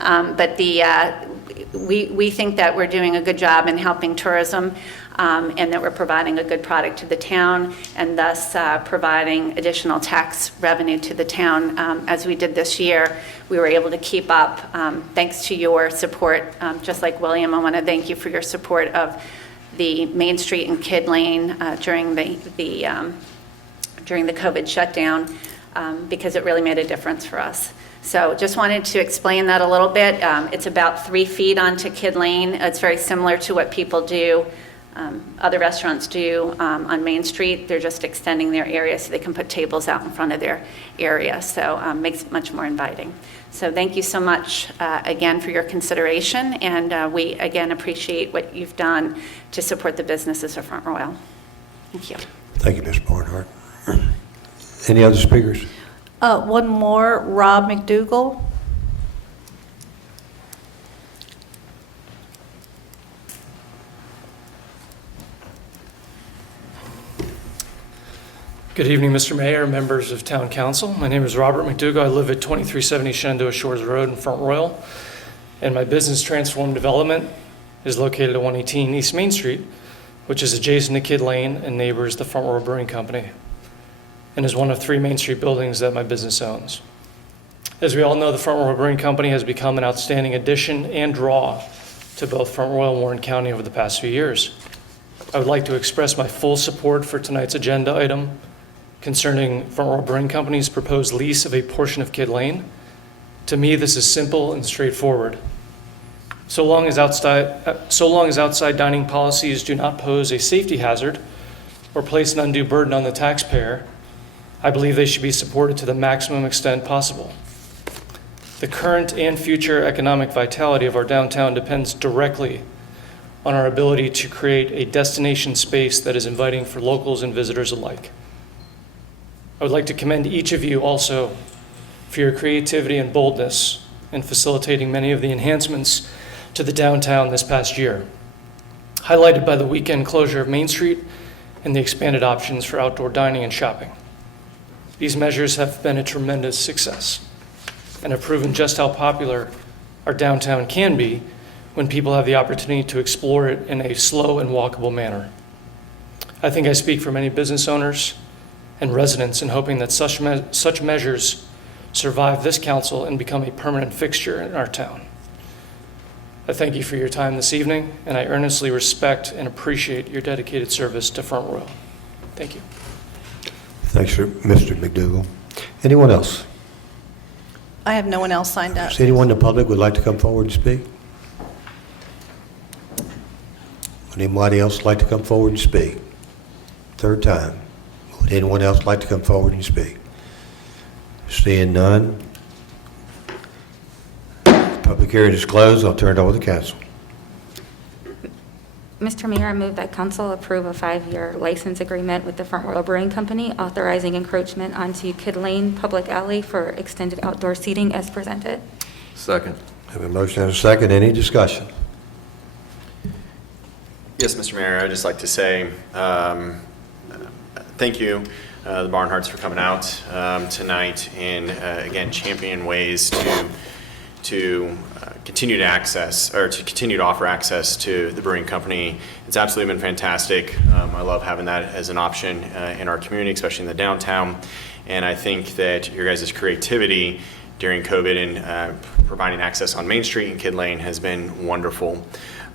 But we think that we're doing a good job in helping tourism, and that we're providing a good product to the town, and thus providing additional tax revenue to the town. As we did this year, we were able to keep up, thanks to your support. Just like William, I want to thank you for your support of the Main Street and Kid Lane during the COVID shutdown, because it really made a difference for us. So just wanted to explain that a little bit. It's about 3 feet onto Kid Lane. It's very similar to what people do, other restaurants do on Main Street. They're just extending their area so they can put tables out in front of their area. So makes it much more inviting. So thank you so much again for your consideration. And we again appreciate what you've done to support the businesses of Front Royal. Thank you. Thank you, Ms. Barnhart. Any other speakers? One more, Rob McDougall. Good evening, Mr. Mayor, members of Town Council. My name is Robert McDougall. I live at 2370 Shenandoah Shores Road in Front Royal, and my business Transform Development is located at 118 East Main Street, which is adjacent to Kid Lane and neighbors the Front Royal Brewing Company, and is one of 3 Main Street buildings that my business owns. As we all know, the Front Royal Brewing Company has become an outstanding addition and draw to both Front Royal and Warren County over the past few years. I would like to express my full support for tonight's agenda item concerning Front Royal Brewing Company's proposed lease of a portion of Kid Lane. To me, this is simple and straightforward. So long as outside dining policies do not pose a safety hazard or place an undue burden on the taxpayer, I believe they should be supported to the maximum extent possible. The current and future economic vitality of our downtown depends directly on our ability to create a destination space that is inviting for locals and visitors alike. I would like to commend each of you also for your creativity and boldness in facilitating many of the enhancements to the downtown this past year, highlighted by the weekend closure of Main Street and the expanded options for outdoor dining and shopping. These measures have been a tremendous success and have proven just how popular our downtown can be when people have the opportunity to explore it in a slow and walkable manner. I think I speak for many business owners and residents in hoping that such measures survive this council and become a permanent fixture in our town. I thank you for your time this evening, and I earnestly respect and appreciate your dedicated service to Front Royal. Thank you. Thanks, Mr. McDougall. Anyone else? I have no one else signed up. Does anyone in the public would like to come forward and speak? Would anybody else like to come forward and speak? Third time. Would anyone else like to come forward and speak? Seeing none. Public hearing is closed. I'll turn it over to council. Mr. Mayor, I move that council approve a 5-year license agreement with the Front Royal Brewing Company, authorizing encroachment onto Kid Lane Public Alley for extended outdoor seating as presented. Second. I have a motion and a second. Any discussion? Yes, Mr. Mayor, I'd just like to say thank you, the Barnharts, for coming out tonight and, again, championing ways to continue to continue to offer access to the brewing company. It's absolutely been fantastic. I love having that as an option in our community, especially in the downtown. And I think that your guys' creativity during COVID and providing access on Main Street and Kid Lane has been wonderful.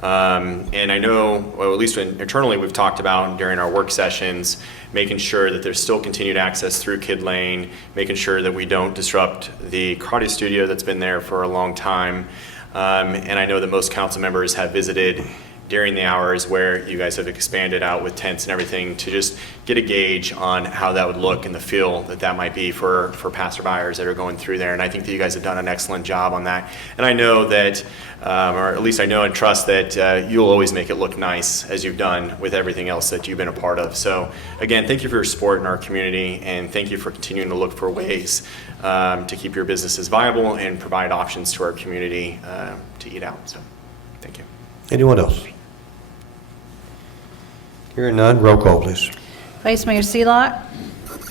And I know, well, at least internally we've talked about during our work sessions, making sure that there's still continued access through Kid Lane, making sure that we don't disrupt the karate studio that's been there for a long time. And I know that most council members have visited during the hours where you guys have expanded out with tents and everything to just get a gauge on how that would look and the feel that might be for passerbyers that are going through there. And I think that you guys have done an excellent job on that. And I know that, or at least I know and trust that you'll always make it look nice, as you've done with everything else that you've been a part of. So again, thank you for your support in our community, and thank you for continuing to look for ways to keep your businesses viable and provide options to our community to eat out. So thank you. Anyone else? Hearing none, roll call, please. Vice Mayor Seelock.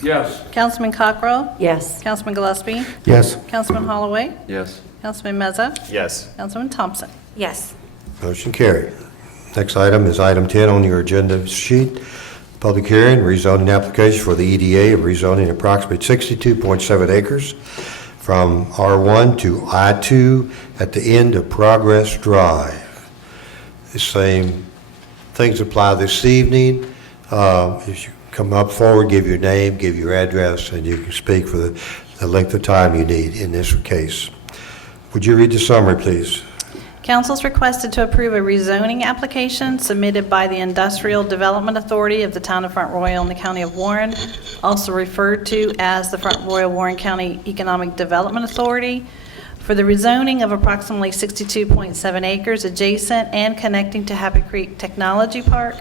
Yes. Councilman Cockrell. Yes. Councilman Gillespie. Yes. Councilman Holloway. Yes. Councilman Meza. Yes. Councilman Thompson. Yes. Motion carried. Next item is item 10 on your agenda sheet. Public hearing, rezoning application for the EDA of rezoning approximately 62.7 acres from R1 to I2 at the end of Progress Drive. The same things apply this evening. If you come up forward, give your name, give your address, and you can speak for the length of time you need in this case. Would you read the summary, please? Council's requested to approve a rezoning application submitted by the Industrial Development Authority of the Town of Front Royal in the County of Warren, also referred to as the Front Royal Warren County Economic Development Authority, for the rezoning of approximately 62.7 acres adjacent and connecting to Happy Creek Technology Park.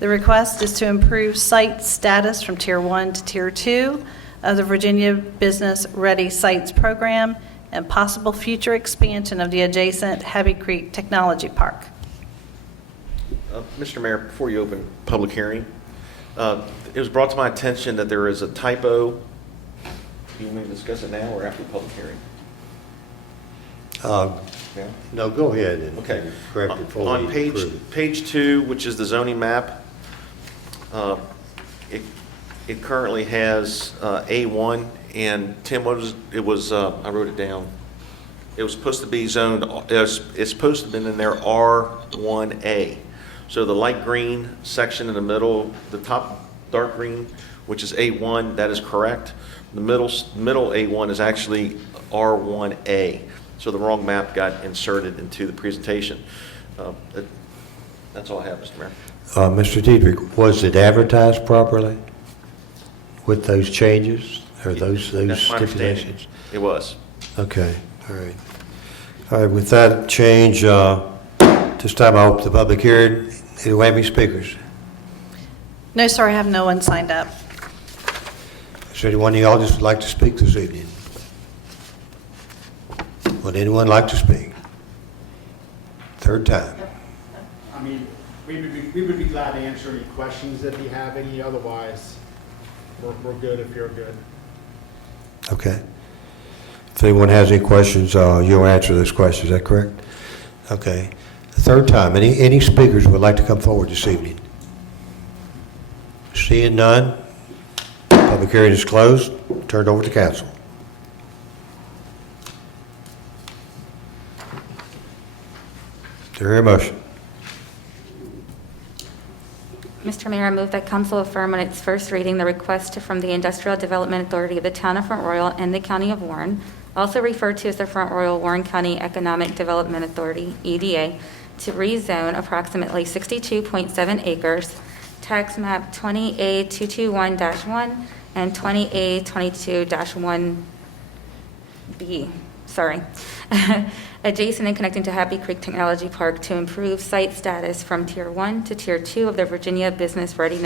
The request is to improve site status from Tier 1 to Tier 2 of the Virginia Business Ready Sites Program and possible future expansion of the adjacent Happy Creek Technology Park. Mr. Mayor, before you open public hearing, it was brought to my attention that there is a typo. Do you want me to discuss it now or after the public hearing? Now? No, go ahead and Okay. correct it for On page 2, which is the zoning map, it currently has A1, and Tim, what was it? Was I wrote it down. It was supposed to be zoned. It's supposed to have been in there R1A. So the light green section in the middle, the top dark green, which is A1, that is correct. The middle A1 is actually R1A. So the wrong map got inserted into the presentation. That's all I have, Mr. Mayor. Mr. Diedrich, was it advertised properly with those changes or those That's my understanding. stipulations? It was. Okay, all right. All right, with that change, this time I open the public hearing. Anyone have any speakers? No, sir, I have no one signed up. Is there anyone of y'all just would like to speak this evening? Would anyone like to speak? Third time. I mean, we would be glad to answer any questions if you have any. Otherwise, we're good if you're good. Okay. If anyone has any questions, you'll answer those questions. Is that correct? Okay. Third time. Any speakers who would like to come forward this evening? Seeing none, public hearing is closed. Turned over to council. Do I hear a motion? Mr. Mayor, I move that council affirm on its first reading the request from the Industrial Development Authority of the Town of Front Royal and the County of Warren, also referred to as the Front Royal Warren County Economic Development Authority, EDA, to rezone approximately 62.7 acres, tax map 20A221-1 and 20A22-1B, adjacent and connecting to Happy Creek Technology Park to improve site status from Tier 1 to Tier 2 of the Virginia Business Ready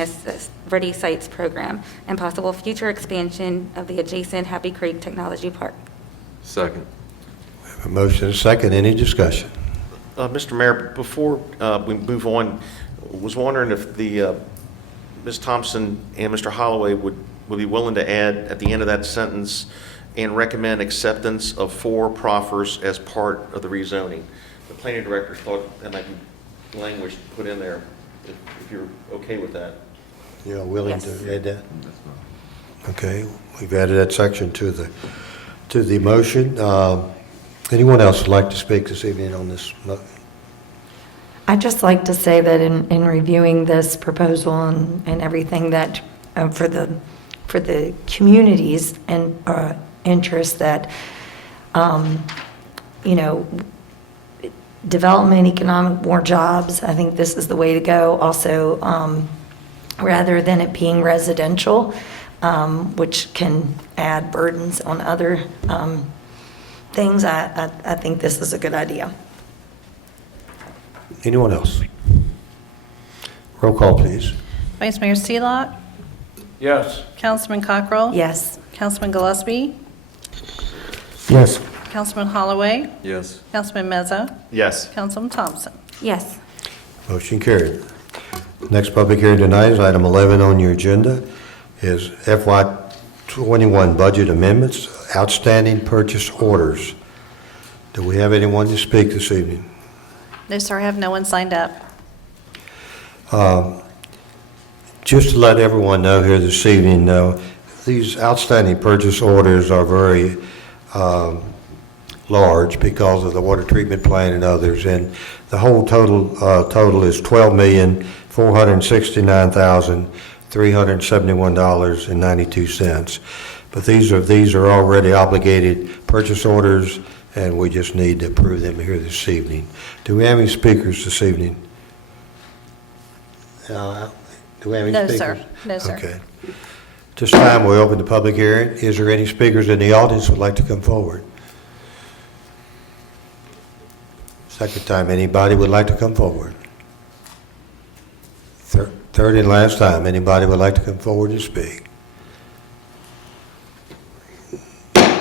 Sites Program and possible future expansion of the adjacent Happy Creek Technology Park. Second. We have a motion and a second. Any discussion? Mr. Mayor, before we move on, was wondering if the Ms. Thompson and Mr. Holloway would be willing to add at the end of that sentence and recommend acceptance of 4 proffers as part of the rezoning. The planning director thought that might be language to put in there, if you're okay with that. You're willing Yes. to add that? Okay, we've added that section to the motion. Anyone else would like to speak this evening on this? I'd just like to say that in reviewing this proposal and everything that, for the communities and interest that, development, economic, more jobs, I think this is the way to go. Also, rather than it being residential, which can add burdens on other things, I think this is a good idea. Anyone else? Roll call, please. Vice Mayor Seelock. Yes. Councilman Cockrell. Yes. Councilman Gillespie. Yes. Councilman Holloway. Yes. Councilman Meza. Yes. Councilman Thompson. Yes. Motion carried. Next public hearing tonight is item 11 on your agenda, is FY21 budget amendments, outstanding purchase orders. Do we have anyone to speak this evening? No, sir, I have no one signed up. Just to let everyone know here this evening, these outstanding purchase orders are very large because of the water treatment plant and others, and the whole total is $12,469,371.92. But these are already obligated purchase orders, and we just need to approve them here this evening. Do we have any speakers this evening? Do we have any No, speakers? sir. No, sir. Okay. This time, we open the public hearing. Is there any speakers in the audience who would like to come forward? Second time, anybody would like to come forward? Third and last time, anybody would like to come forward and speak?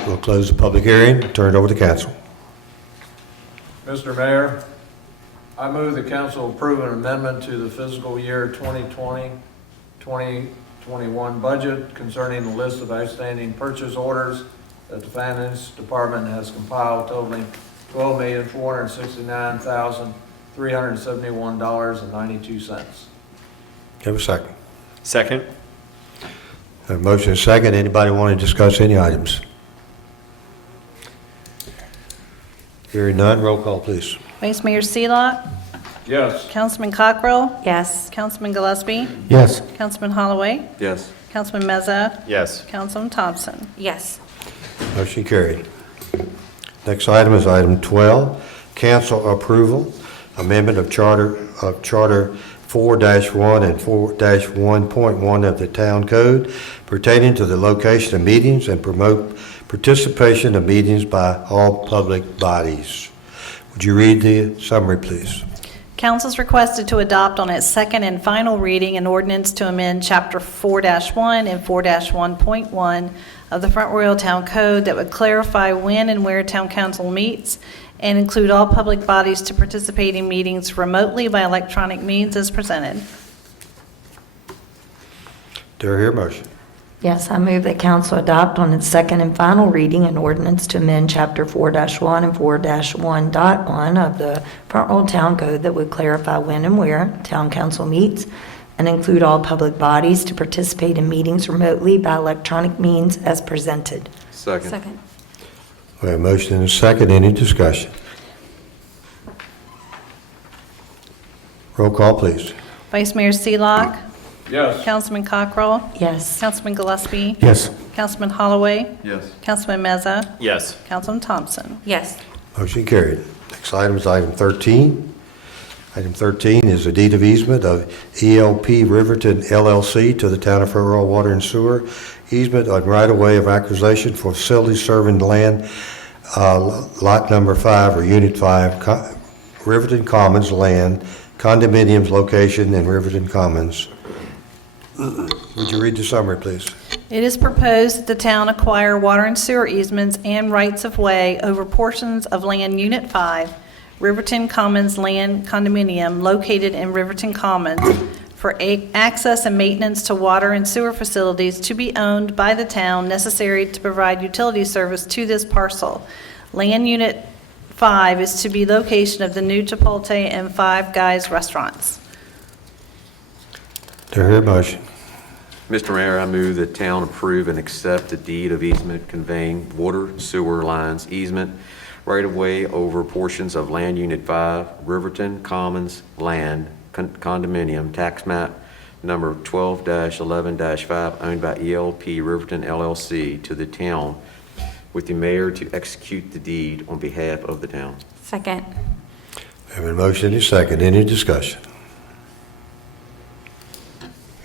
We'll close the public hearing, turn it over to council. Mr. Mayor, I move the council approve an amendment to the fiscal year 2020-2021 budget concerning the list of outstanding purchase orders that the Finance Department has compiled totaling $12,469,371.92. Have a second. Second? A motion is second. Anybody want to discuss any items? Hearing none, roll call, please. Vice Mayor Seelock, Yes. Councilman Cockrell, Yes. Councilman Gillespie, Yes. Councilman Holloway, Yes. Councilman Meza, Yes. Councilman Thompson. Yes. Motion carried. Next item is item 12, council approval, amendment of Charter 4-1 and 4-1.1 of the Town Code pertaining to the location of meetings and promote participation of meetings by all public bodies. Would you read the summary, please? Council is requested to adopt on its second and final reading an ordinance to amend Chapter 4-1 and 4-1.1 of the Front Royal Town Code that would clarify when and where Town Council meets and include all public bodies to participate in meetings remotely by electronic means as presented. Do I hear a motion? Yes, I move that council adopt on its second and final reading an ordinance to amend Chapter 4-1 and 4-1.1 of the Front Royal Town Code that would clarify when and where Town Council meets and include all public bodies to participate in meetings remotely by electronic means as presented. Second. Second. We have a motion and a second. Any discussion? Roll call, please. Vice Mayor Seelock, Yes. Councilman Cockrell, Yes. Councilman Gillespie, Yes. Councilman Holloway, Yes. Councilman Meza, Yes. Councilman Thompson. Yes. Motion carried. Next item is item 13. Item 13 is a deed of easement of ELP Riverton LLC to the town of Front Royal Water and Sewer easement on right-of-way of acquisition for facilities serving land, lot number 5 or unit 5, Riverton Commons land, condominiums location in Riverton Commons. Would you read the summary, please? It is proposed that the town acquire water and sewer easements and rights-of-way over portions of land Unit 5, Riverton Commons Land Condominium located in Riverton Commons for access and maintenance to water and sewer facilities to be owned by the town necessary to provide utility service to this parcel. Land Unit 5 is to be location of the new Chipotle and Five Guys restaurants. Do I hear a motion? Mr. Mayor, I move that town approve and accept the deed of easement conveying water sewer lines easement right-of-way over portions of Land Unit 5, Riverton Commons Land Condominium, tax map number 12-11-5, owned by ELP Riverton LLC, to the town, with the mayor to execute the deed on behalf of the town. Second. We have a motion and a second. Any discussion?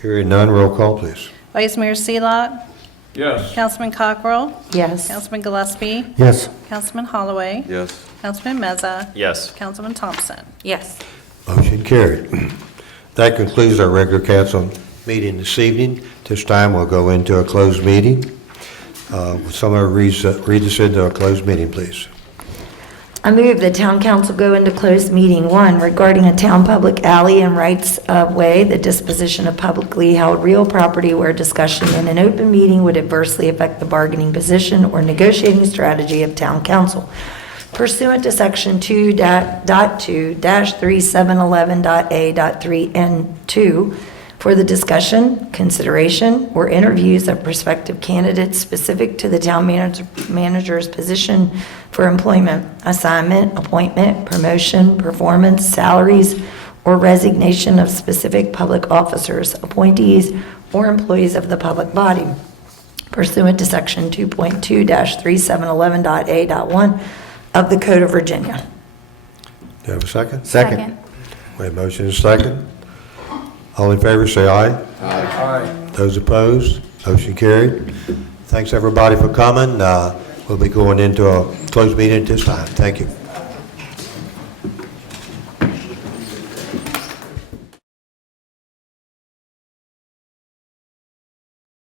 Hearing none, roll call, please. Vice Mayor Seelock, Yes. Councilman Cockrell, Yes. Councilman Gillespie, Yes. Councilman Holloway, Yes. Councilman Meza, Yes. Councilman Thompson. Yes. Motion carried. That concludes our regular council meeting this evening. This time, we'll go into a closed meeting. Would someone read us into a closed meeting, please? I move the town council go into closed meeting, one, regarding a town public alley and rights of way, the disposition of publicly held real property where discussion in an open meeting would adversely affect the bargaining position or negotiating strategy of town council. Pursuant to section 2.2-3711.a.3 and 2, for the discussion, consideration, or interviews of prospective candidates specific to the town manager's position for employment, assignment, appointment, promotion, performance, salaries, or resignation of specific public officers, appointees, or employees of the public body, pursuant to section 2.2-3711.a.1 of the Code of Virginia. Do you have a second? Second. We have motion and second. All in favor, say aye. Aye. Those opposed, motion carried. Thanks, everybody, for coming. We'll be going into a closed meeting at this time. Thank you.